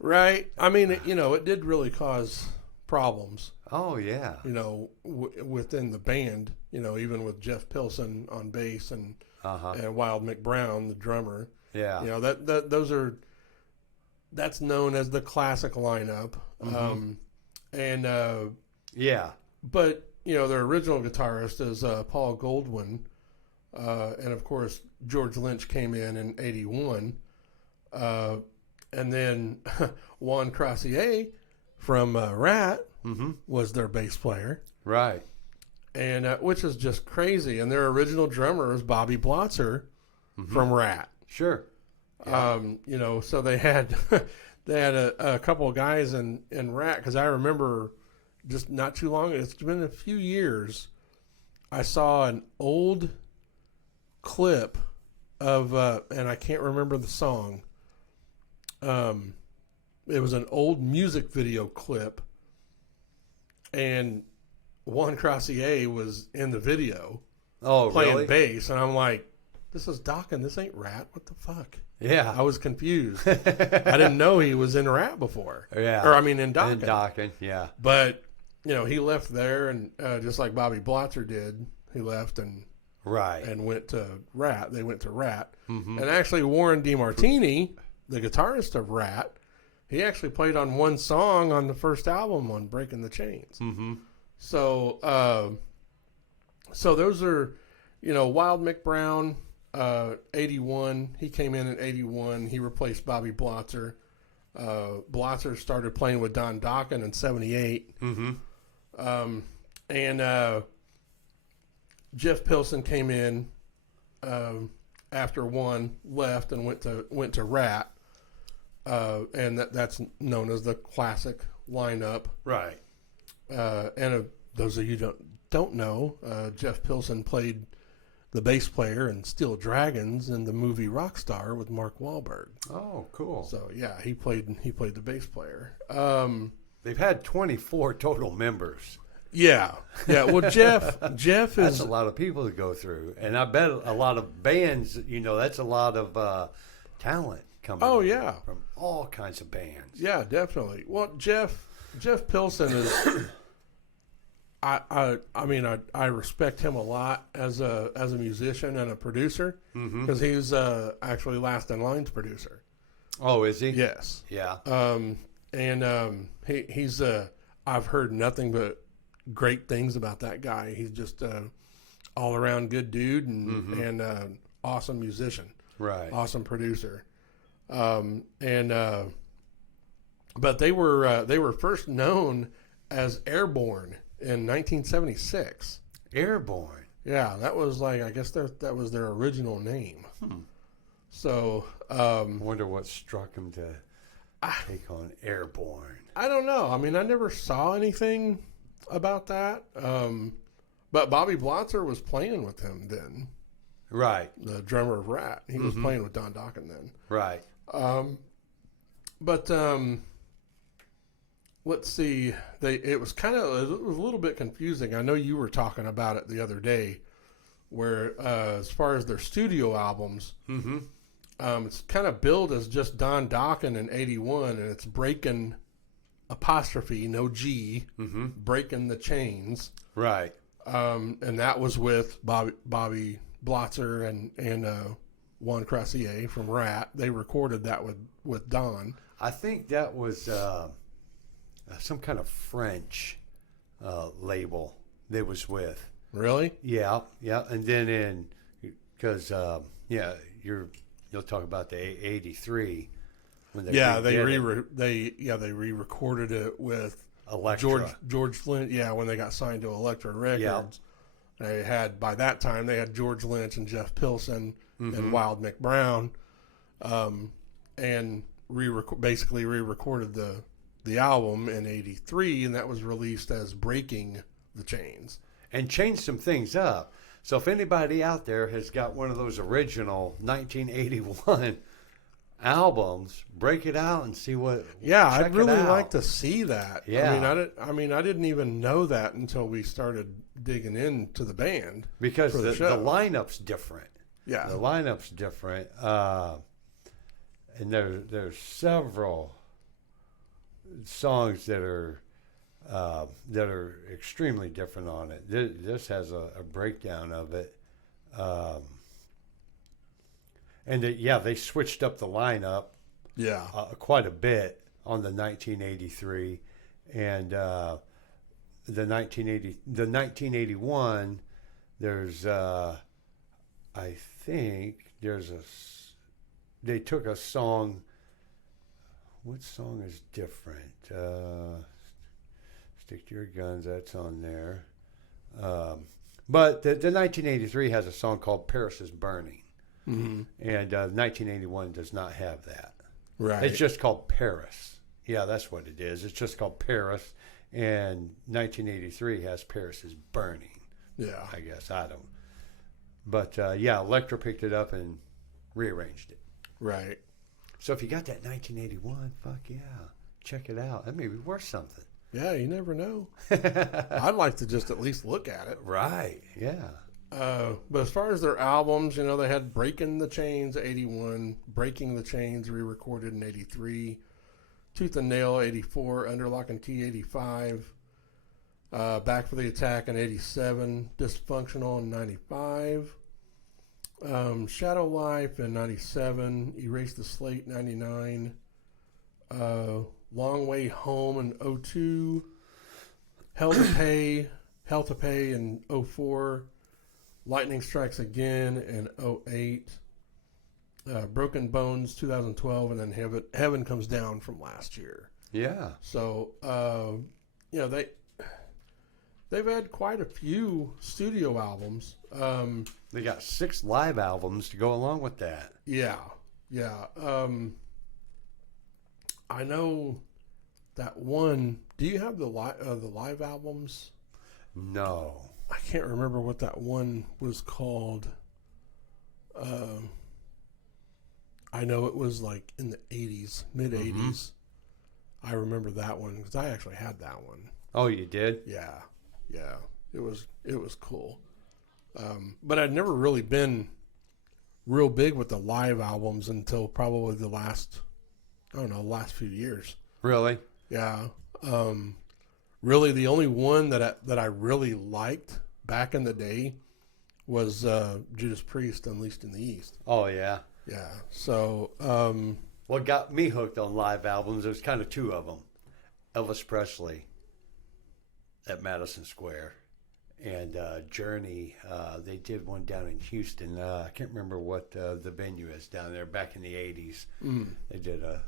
Right. I mean, it did really cause problems. Oh yeah. You know, within the band, you know, even with Jeff Pilson on bass and Wild McBrown, the drummer. Yeah. You know, that's known as the classic lineup. Mm-hmm. Yeah. But, you know, their original guitarist is Paul Goldwyn. And of course, George Lynch came in 81. And then Juan Crozier from Rat was their bass player. Right. And which is just crazy. And their original drummer is Bobby Blotzer from Rat. Sure. Yeah. You know, so they had a couple of guys in Rat, because I remember just not too long, it's been a few years, I saw an old clip of, and I can't remember the song. It was an old music video clip, and Juan Crozier was in the video playing bass, and I'm like, this is Dokken, this ain't Rat, what the fuck? Yeah. I was confused. I didn't know he was in Rat before. Yeah. Or, I mean, in Dokken. In Dokken, yeah. But, you know, he left there, and just like Bobby Blotzer did, he left and went to Rat. They went to Rat. Mm-hmm. And actually, Warren DeMartini, the guitarist of Rat, he actually played on one song on the first album on Breaking the Chains. Mm-hmm. So, so those are, you know, Wild Mick Brown, 81. He came in 81. He replaced Bobby Blotzer. Blotzer started playing with Don Dokken in 78. Mm-hmm. And Jeff Pilson came in after one, left and went to Rat. And that's known as the classic lineup. Right. And those of you who don't know, Jeff Pilson played the bass player in Steel Dragons in the movie Rockstar with Mark Wahlberg. Oh, cool. So yeah, he played the bass player. They've had 24 total members. Yeah. Well, Jeff That's is a lot of people to go through, and I bet a lot of bands. You know, that's a lot of talent coming. Oh, in yeah. from all kinds of bands. Yeah, definitely. Well, Jeff Pilson is. I mean I respect him a lot as a musician and a producer because he's actually Last in Line's producer. Oh, is he? Yes. Yeah. He's I've heard nothing but great things about that guy. He's just all around good dude and awesome musician. Right. Awesome producer. But they were first known as Airborne in 1976. Airborne. Yeah, that was like, I guess that was their original name. So, I wonder what struck him to take on Airborne. I don't know. I mean, I never saw anything about that. But Bobby Blotzer was playing with him then. Right. The drummer of Rat. He was playing with Don Dokken then. Right. Let's see. It was a little bit confusing. I know you were talking about it the other day, where as far as their studio albums, it's kind of billed as just Don Dokken in 81, and it's Breaking apostrophe no G, Breaking the Chains. Right. And that was with Bobby Blotzer and Juan Crassier from Rat. They recorded that with Don. I think that was some kind of French label they was with. Really? Yeah. And then because you'll talk about the 83 when they they re-recorded it with Elektra. George Flynn. Yeah, when they got signed to Elektra Records, they had by that time they had George Lynch and Jeff Pilson and Wild Mick Brown, and basically re-recorded the album in 83, and that was released as Breaking the Chains. And changed some things up. So if anybody out there has got one of those original 1981 albums, break it out and see what. Yeah, I'd really like to see that. Yeah. I didn't even know that until we started digging into the band. Because the lineup's different. Yeah. The lineup's different. And there's several songs that are extremely different on it. This has a breakdown of it, and they switched up the lineup, quite a bit on the 1983, and the 1981. There's I think they took a song. What song is different? Stick to Your Guns, that's on there. But the 1983 has a song called Paris is Burning. And 1981 does not have that. Right. It's just called Paris. Yeah, that's what it is. It's just called Paris. And 1983 has Paris is Burning. Yeah. I guess. I don't. But, Elektra picked it up and rearranged it. Right. So if you got that 1981, fuck yeah. Check it out. That may be worth something. Yeah, you never know. I'd like to just at least look at it. Right, yeah. But as far as their albums, you know, they had Breaking the Chains 81, Breaking the Chains re-recorded in 83, Tooth and Nail 84, Under Lock and Key 85, Back for the Attack in 87, Dysfunctional in 95, Shadow Life in 97, Erase the Slate 99, Long Way Home in 02, Hell to Pay in 04, Lightning Strikes Again in 08, Broken Bones 2012, and then Heaven Comes Down from last year. Yeah. So, you know, they've had quite a few studio albums. They got 6 live albums to go along with that. Yeah. I know that one. Do you have the live albums? No. I can't remember what that one was called. I know it was like in the 80s, mid 80s. Mm-hmm. I remember that one because I actually had that one. Oh, you did? Yeah. It was cool. But I'd never really been real big with the live albums until probably the last few years. Really? Yeah. Really, the only one that I really liked back in the day was Judas Priest, Unleashed in the East. Oh, yeah. Yeah. So, what got me hooked on live albums, there's kind of 2 of them. Elvis Presley at Madison Square and Journey. They did one down in Houston. I can't remember what the venue is down there back in the 80s. They did a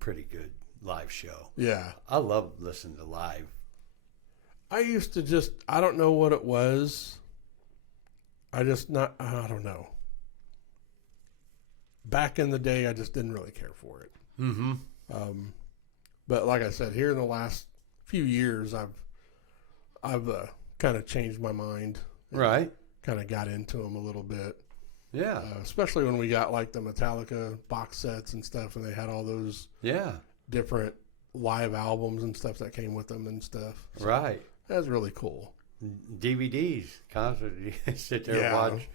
pretty good live show. Yeah. I love listening to live. I used to I don't know what it was. I don't know. Back in the day, I just didn't really care for it. Mm-hmm. But like I said, here in the last few years, I've kind of changed my mind. Right. Kind of got into them a little bit. Yeah. Especially when we got like the Metallica box sets and stuff, and they had all those different live albums and stuff that came with them and stuff. So right. That was really cool. DVDs, concert. You sit there and watch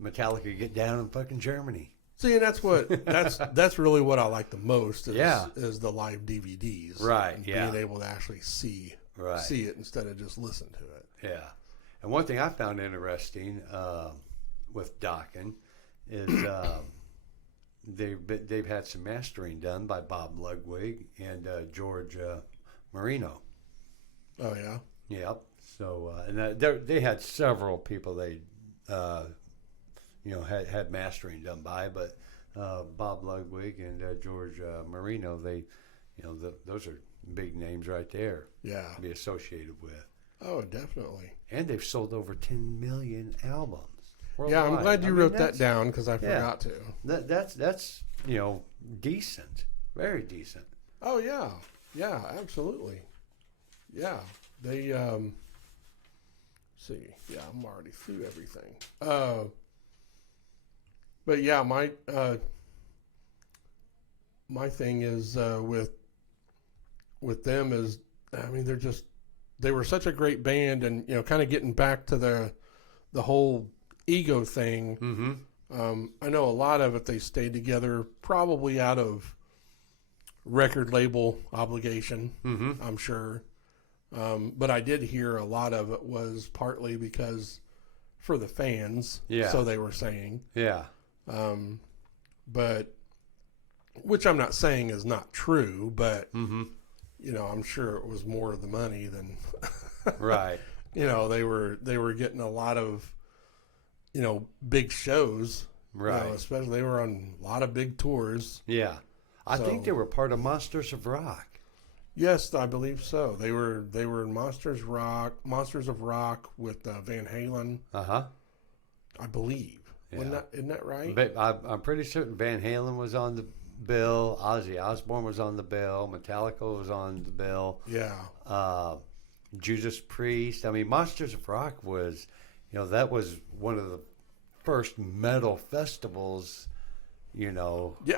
Metallica get down in fucking Germany. See, and that's really what I like the most is the live DVDs. Right, and being able to actually see it instead of just listen to it. Yeah. And one thing I found interesting with Dokken is they've had some mastering done by Bob Ludwig and George Marino. Oh, yeah? Yep. So, and they had several people they had mastering done by, but Bob Ludwig and George Marino, those are big names right there. Yeah. To be associated with. Oh, definitely. And they've sold over 10 million albums worldwide. Yeah, I'm glad you wrote that down because I forgot to. That's decent, very decent. Oh yeah, absolutely. Yeah, they see. Yeah, I'm already through everything. But yeah, my thing is with them is, I mean, they were such a great band, and kind of getting back to the whole ego thing. Mm-hmm. I know a lot of it they stayed together probably out of record label obligation. Mm-hmm. I'm sure, but I did hear a lot of it was partly because for the fans. Yeah. So they were saying. Yeah. But which I'm not saying is not true, but mm-hmm. I'm sure it was more of the money than right. They were getting a lot of big shows, right? Especially they were on a lot of big tours. Yeah, I think they were part of Monsters of Rock. Yes, I believe so. They were in Monsters of Rock with Van Halen. I believe. Yeah. Isn't that right? But I'm pretty certain Van Halen was on the bill. Ozzy Osbourne was on the bill. Metallica was on the bill. Yeah. Judas Priest. I mean, Monsters of Rock was, that was one of the first metal festivals. Yeah,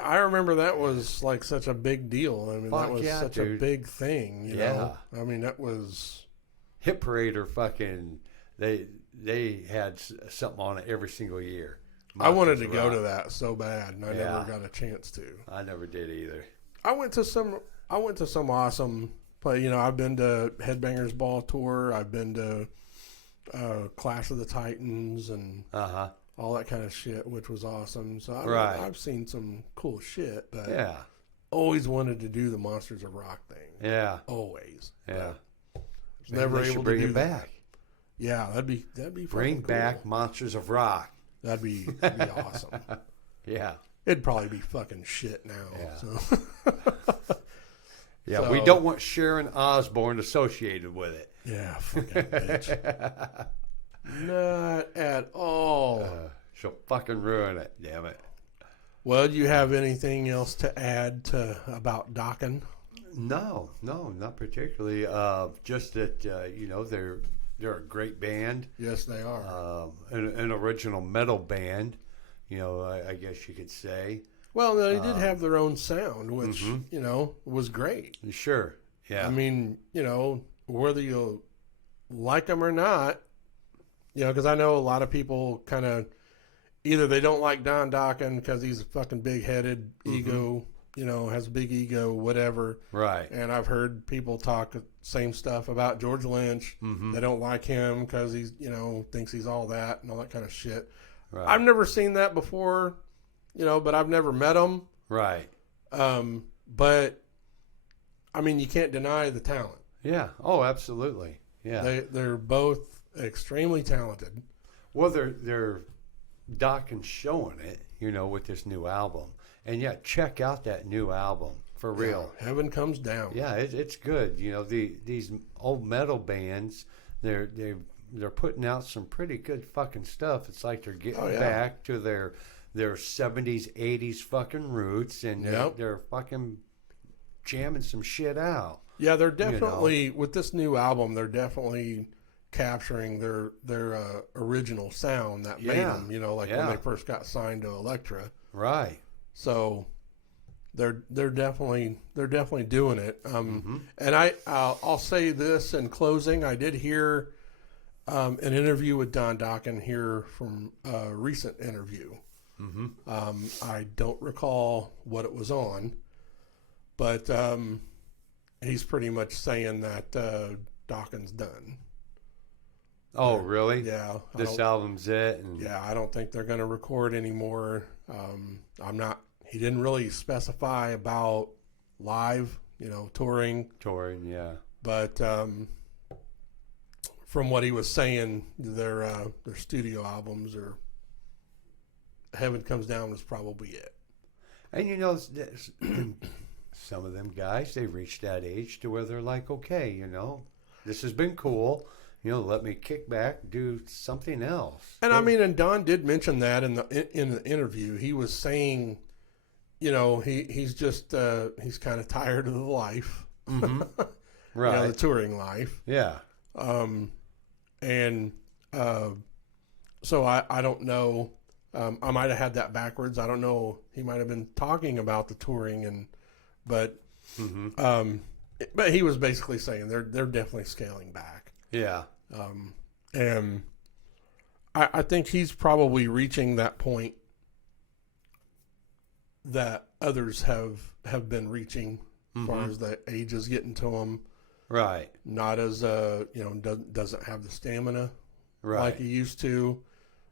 I remember that was like such a big deal. I mean, that was such a big thing. You know? I mean, that was Hit Parade or fucking they had something on it every single year. I wanted to Monsters of go Rock. to that so bad, and I never got a chance to. I never did either. I went to some awesome play. You know, I've been to Headbangers Ball Tour. I've been to Clash of the Titans and all that kind of shit, which was awesome. So I've seen some cool shit, but always wanted to do the Monsters of Rock thing. Yeah, always. Yeah, never able to bring do it that. back. Yeah, that'd be bring cool. back Monsters of Rock. That'd be awesome. Yeah, it'd probably be fucking shit now. Yeah. So. Yeah, So, we don't want Sharon Osbourne associated with it. Yeah, fucking bitch. Not at all. She'll fucking ruin it, damn it. Well, do you have anything else to add about Dokken? No, not particularly. Just that they're a great band. Yes, they are. An original metal band. I guess you could say. Well, they did have their own sound, which was great. Sure. Yeah. I mean, whether you like them or not, because I know a lot of people kind of either they don't like Don Dokken because he's a fucking big-headed ego, has a big ego, whatever. Right. And I've heard people talk the same stuff about George Lynch. They don't like him because he's, thinks he's all that and all that kind of shit. Right. I've never seen that before, but I've never met him. Right. But, I mean, you can't deny the talent. Yeah. Oh, absolutely. Yeah. They're both extremely talented. Well, they're Dokken's showing it, with this new album. And yeah, check out that new album for real. Yeah, Heaven Comes Down. Yeah, it's good. These old metal bands, they're putting out some pretty good fucking stuff. It's like they're getting back to their 70s, 80s fucking roots, and they're fucking jamming some shit out. Yeah, they're definitely with this new album. They're definitely capturing their original sound that made them. When they first got signed to Elektra. Right. So they're definitely doing it. And I'll say this in closing. I did hear an interview with Don Dokken here from a recent interview. I don't recall what it was on, but he's pretty much saying that Dokken's done. Oh, really? Yeah. This album's it? Yeah, I don't think they're going to record anymore. He didn't really specify about live, touring. Touring, yeah. But from what he was saying, their studio albums or Heaven Comes Down was probably it. And some of them guys, they reached that age to where they're like, okay, this has been cool. Let me kick back, do something else. And I mean, and Don did mention that in the interview. He was saying, he's just he's kind of tired of the life, right? The touring life. Yeah. So I don't know. I might have had that backwards. I don't know. He might have been talking about the touring but he was basically saying they're definitely scaling back. Yeah. And I think he's probably reaching that point that others have been reaching as far as the age is getting to him. Right. Not as, doesn't have the stamina like he used to,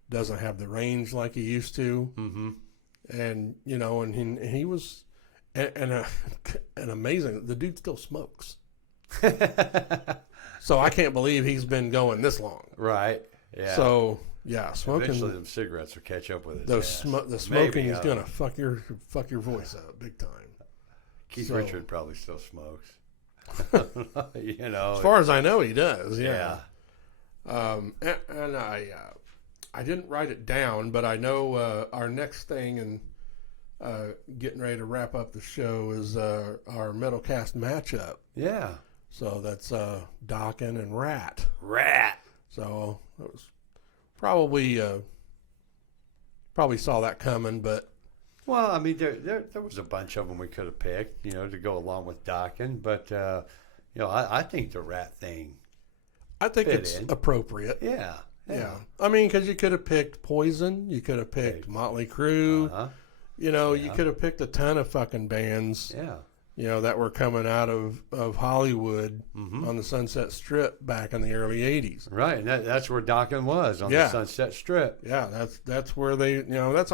doesn't have the range like he used to. And, and he was, and amazing, the dude still smokes. So I can't believe he's been going this long. Right. Yeah. So yeah, smoking. Eventually, them cigarettes will catch up with it. The smoking is gonna fuck your voice up big time. Keith Richard probably still smokes. As far as I know, he does. Yeah. Yeah. And I didn't write it down, but I know our next thing and getting ready to wrap up the show is our Metalcast matchup. Yeah. So that's Dokken and Rat. So that was probably saw that coming, but well, I mean, there was a bunch of them we could have picked, to go along with Dokken, but I think the Rat thing. I think it's appropriate. Yeah, Yeah. I mean, because you could have picked Poison. You could have picked Motley Crue. You know, you could have picked a ton of fucking bands. Yeah. You know, that were coming out of Hollywood on the Sunset Strip back in the early 80s. Right, and that's where Dokken was, on the Sunset Strip. Yeah, that's where they, you know, that's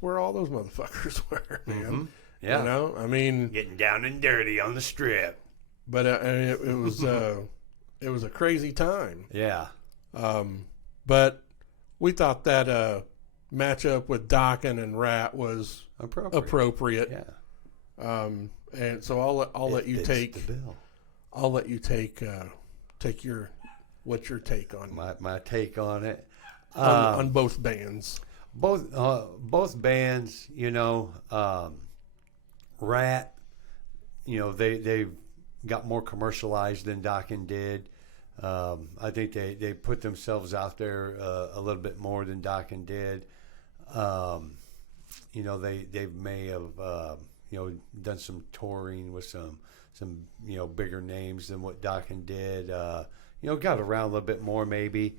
where all those motherfuckers were, man. Yeah. You know, I mean, getting down and dirty on the Strip. But I mean, it was a crazy time. Yeah. But we thought that matchup with Dokken and Rat was appropriate. Yeah. And so I'll let you take the bill. I'll let you take what's your take on my take on it on both bands. Both bands, you know, Rat, you know, they've got more commercialized than Dokken did. I think they put themselves out there a little bit more than Dokken did. You know, they may have you know, done some touring with some you know, bigger names than what Dokken did. You know, got around a little bit more maybe.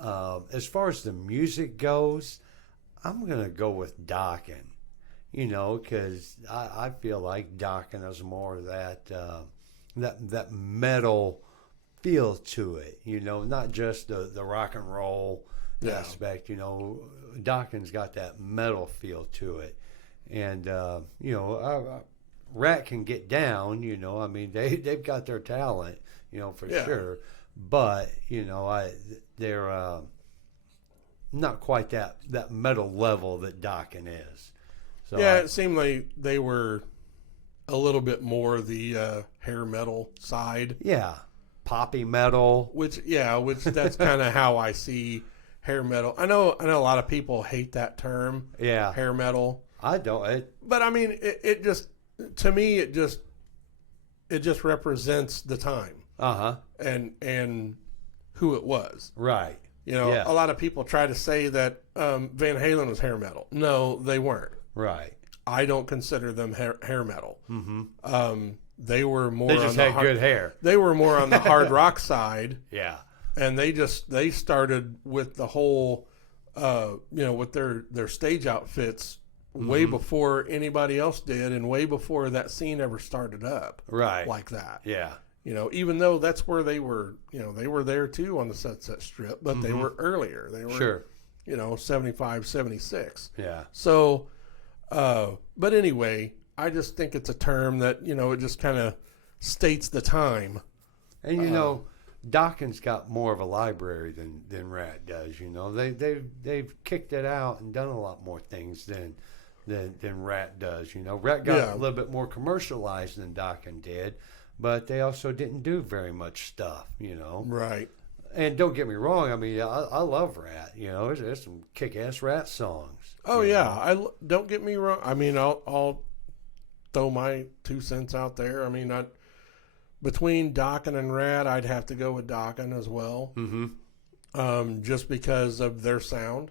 As far as the music goes, I'm gonna go with Dokken. You know, because I feel like Dokken has more of that metal feel to it. You know, not just the rock and roll aspect. You know, Dokken's got that metal feel to it. And, you know, Rat can get down, you know. I mean, they've got their talent, you know, for sure. But, you know, they're not quite that metal level that Dokken is. So it seemed like they were a little bit more the hair metal side. Yeah, poppy metal. Which that's kind of how I see hair metal. I know a lot of people hate that term. Yeah, hair metal. I don't. But I mean, it just, to me, it just represents the time. And who it was. Right. You know, a lot of people try to say that Van Halen was hair metal. No, they weren't. Right. I don't consider them hair metal. They were more. They just had good hair. They were more on the hard rock side. Yeah. And they started with the whole, you know, with their stage outfits way before anybody else did, and way before that scene ever started up. Right. Like that. Yeah. You know, even though that's where they were, you know, they were there too on the Sunset Strip, but they were earlier. They were, you know, 75, 76. Yeah. So, but anyway, I just think it's a term that, you know, it just kind of states the time. And, you know, Dokken's got more of a library than Rat does. You know, they've kicked it out and done a lot more things than Rat does. You know, Rat got a little bit more commercialized than Dokken did, but they also didn't do very much stuff. You know, right. And don't get me wrong. I mean, I love Rat. You know, there's some kick-ass Rat songs. Oh yeah, don't get me wrong. I mean, I'll throw my 2 cents out there. I mean, between Dokken and Rat, I'd have to go with Dokken as well. Just because of their sound.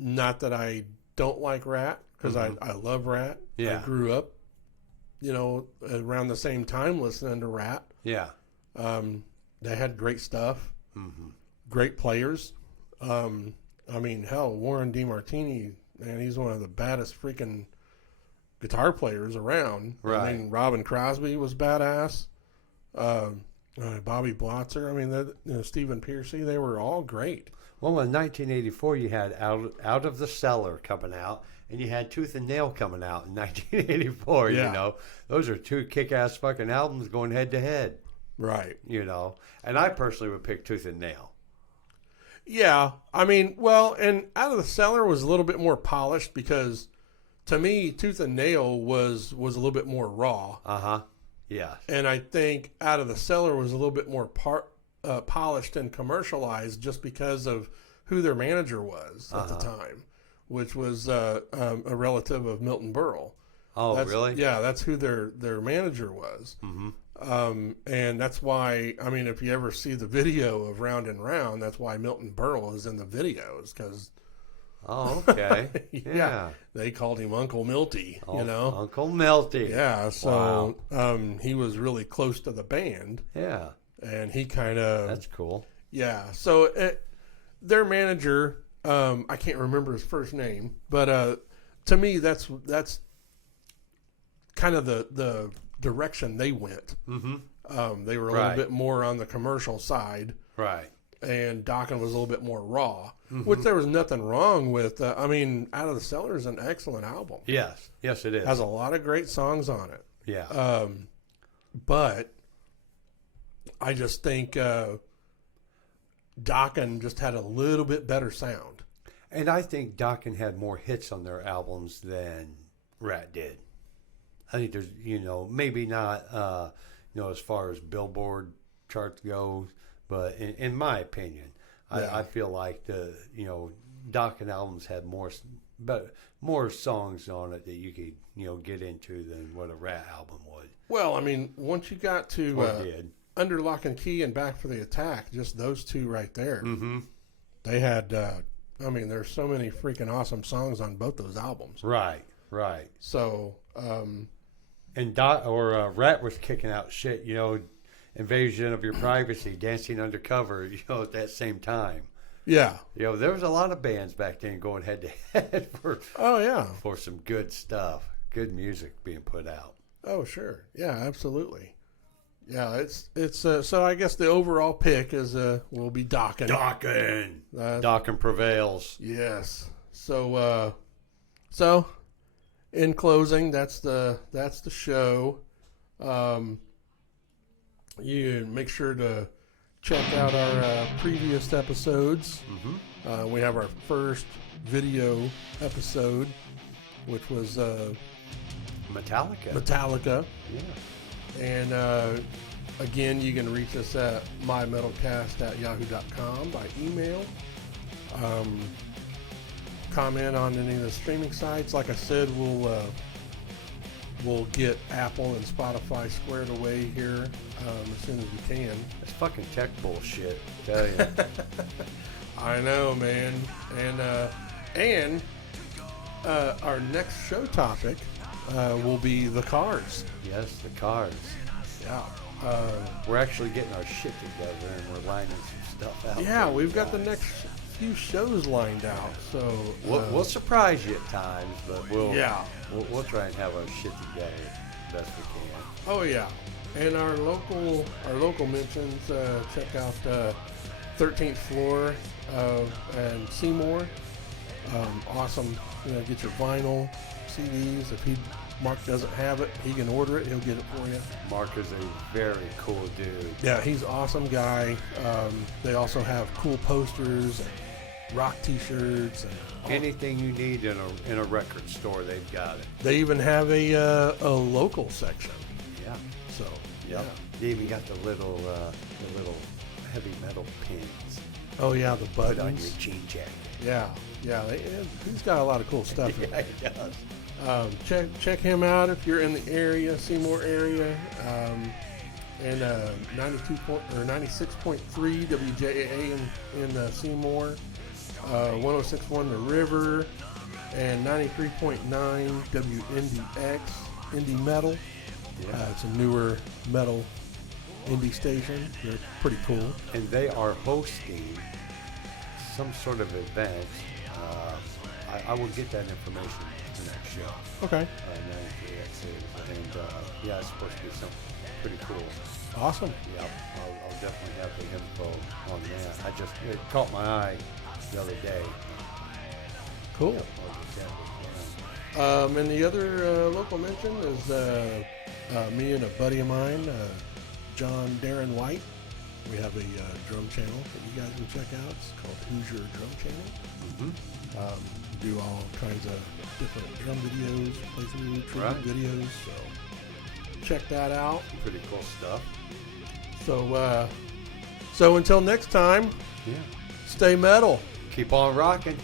Not that I don't like Rat, because I love Rat. Yeah. I grew up, you know, around the same time listening to Rat. Yeah. They had great stuff. Great players. I mean, hell, Warren DeMartini, man, he's one of the baddest freaking guitar players around. Right. I mean, Robin Crosby was badass. Bobby Blotzer. I mean, you know, Stephen Pearcy. They were all great. Well, in 1984, you had Out of the Cellar coming out, and you had Tooth and Nail coming out in 1984. Yeah. You know, those are two kick-ass fucking albums going head to head. Right. You know, and I personally would pick Tooth and Nail. Yeah. I mean, well, and Out of the Cellar was a little bit more polished because, to me, Tooth and Nail was a little bit more raw. Yeah. And I think Out of the Cellar was a little bit more polished and commercialized just because of who their manager was at the time, which was a relative of Milton Berle. Oh, really? Yeah, that's who their manager was. And that's why, I mean, if you ever see the video of Round and Round, that's why Milton Berle is in the videos, because... Oh, okay. Yeah. They called him Uncle Milty, you know? Uncle Milty. Yeah, so he was really close to the band. Yeah. And he kind of... That's cool. Yeah. So their manager, I can't remember his first name, but to me, that's kind of the direction they went. Mm-hmm. They were a little bit more on the commercial side. Right. And Dokken was a little bit more raw, Mm-hmm. which there was nothing wrong with. I mean, Out of the Cellar is an excellent album. Yes. Yes, it is. Has a lot of great songs on it. Yeah. But I just think Dokken just had a little bit better sound. And I think Dokken had more hits on their albums than Rat did. I think there's, maybe not, as far as Billboard charts go, but in my opinion, Yeah. I feel like the, Dokken albums had more songs on it that you could, get into than what a Rat album would. Well, I mean, once you got to Did. Under Lock and Key and Back for the Attack, just those two right there, Mm-hmm. they had, there's so many freaking awesome songs on both those albums. Right. So, And Rat was kicking out shit, Invasion of Your Privacy, Dancing Undercover, at that same time. yeah. There was a lot of bands back then going head to head for some good stuff, good music being put out. Oh, sure. Yeah, absolutely. Yeah, it's so I guess the overall pick is will be Dokken. Dokken prevails. Yes. So in closing, that's the show. You make sure to check out our previous episodes. Mm-hmm. We have our first video episode, which was Metallica. Yeah. And again, you can reach us at mymetalcast@yahoo.com by email. Comment on any of the streaming sites. Like I said, we'll get Apple and Spotify squared away here as soon as we can. It's fucking tech bullshit, I tell you. I know, man. And our next show topic will be the cars. Yes, the cars. Yeah. We're actually getting our shit together and we're lining some stuff out. Yeah, we've got the next few shows lined out. So we'll surprise you at times, but we'll try and have our shit together best we can. Oh yeah, and our local mentions. Check out 13th Floor and Seymour. Awesome. Get your vinyl CDs. If Mark doesn't have it, he can order it. He'll get it for you. Mark is a very cool dude. Yeah, he's an awesome guy. They also have cool posters, and rock T-shirts, and anything you need in a record store, they've got it. they even have a local section. Yeah. So Yep. They even got the little heavy metal pins. Oh yeah, the buttons. Put on your jean jacket. Yeah. He's got a lot of cool stuff. Yeah, he does. Check him out if you're in the area, Seymour area, and 96.3 WJAA in Seymour, 106.1 The River, and 93.9 WNDX Indie Metal. Yeah. It's a newer metal indie station. They're pretty cool. And they are hosting some sort of event. I will get that information in the next show. Okay. And it's supposed to be something pretty cool. Awesome. Yeah, I'll definitely have the info on that. It caught my eye the other day. Cool. Yeah, I'll get that with And the other local mention is me and a buddy of mine, John Darren White. We have a drum channel that you guys can check out. It's called Who's Your Drum Channel. Mm-hmm. Do all kinds of different drum videos, play through tribute videos. So check that out. Pretty cool stuff. So until next time, Yeah. stay metal. Keep on rocking.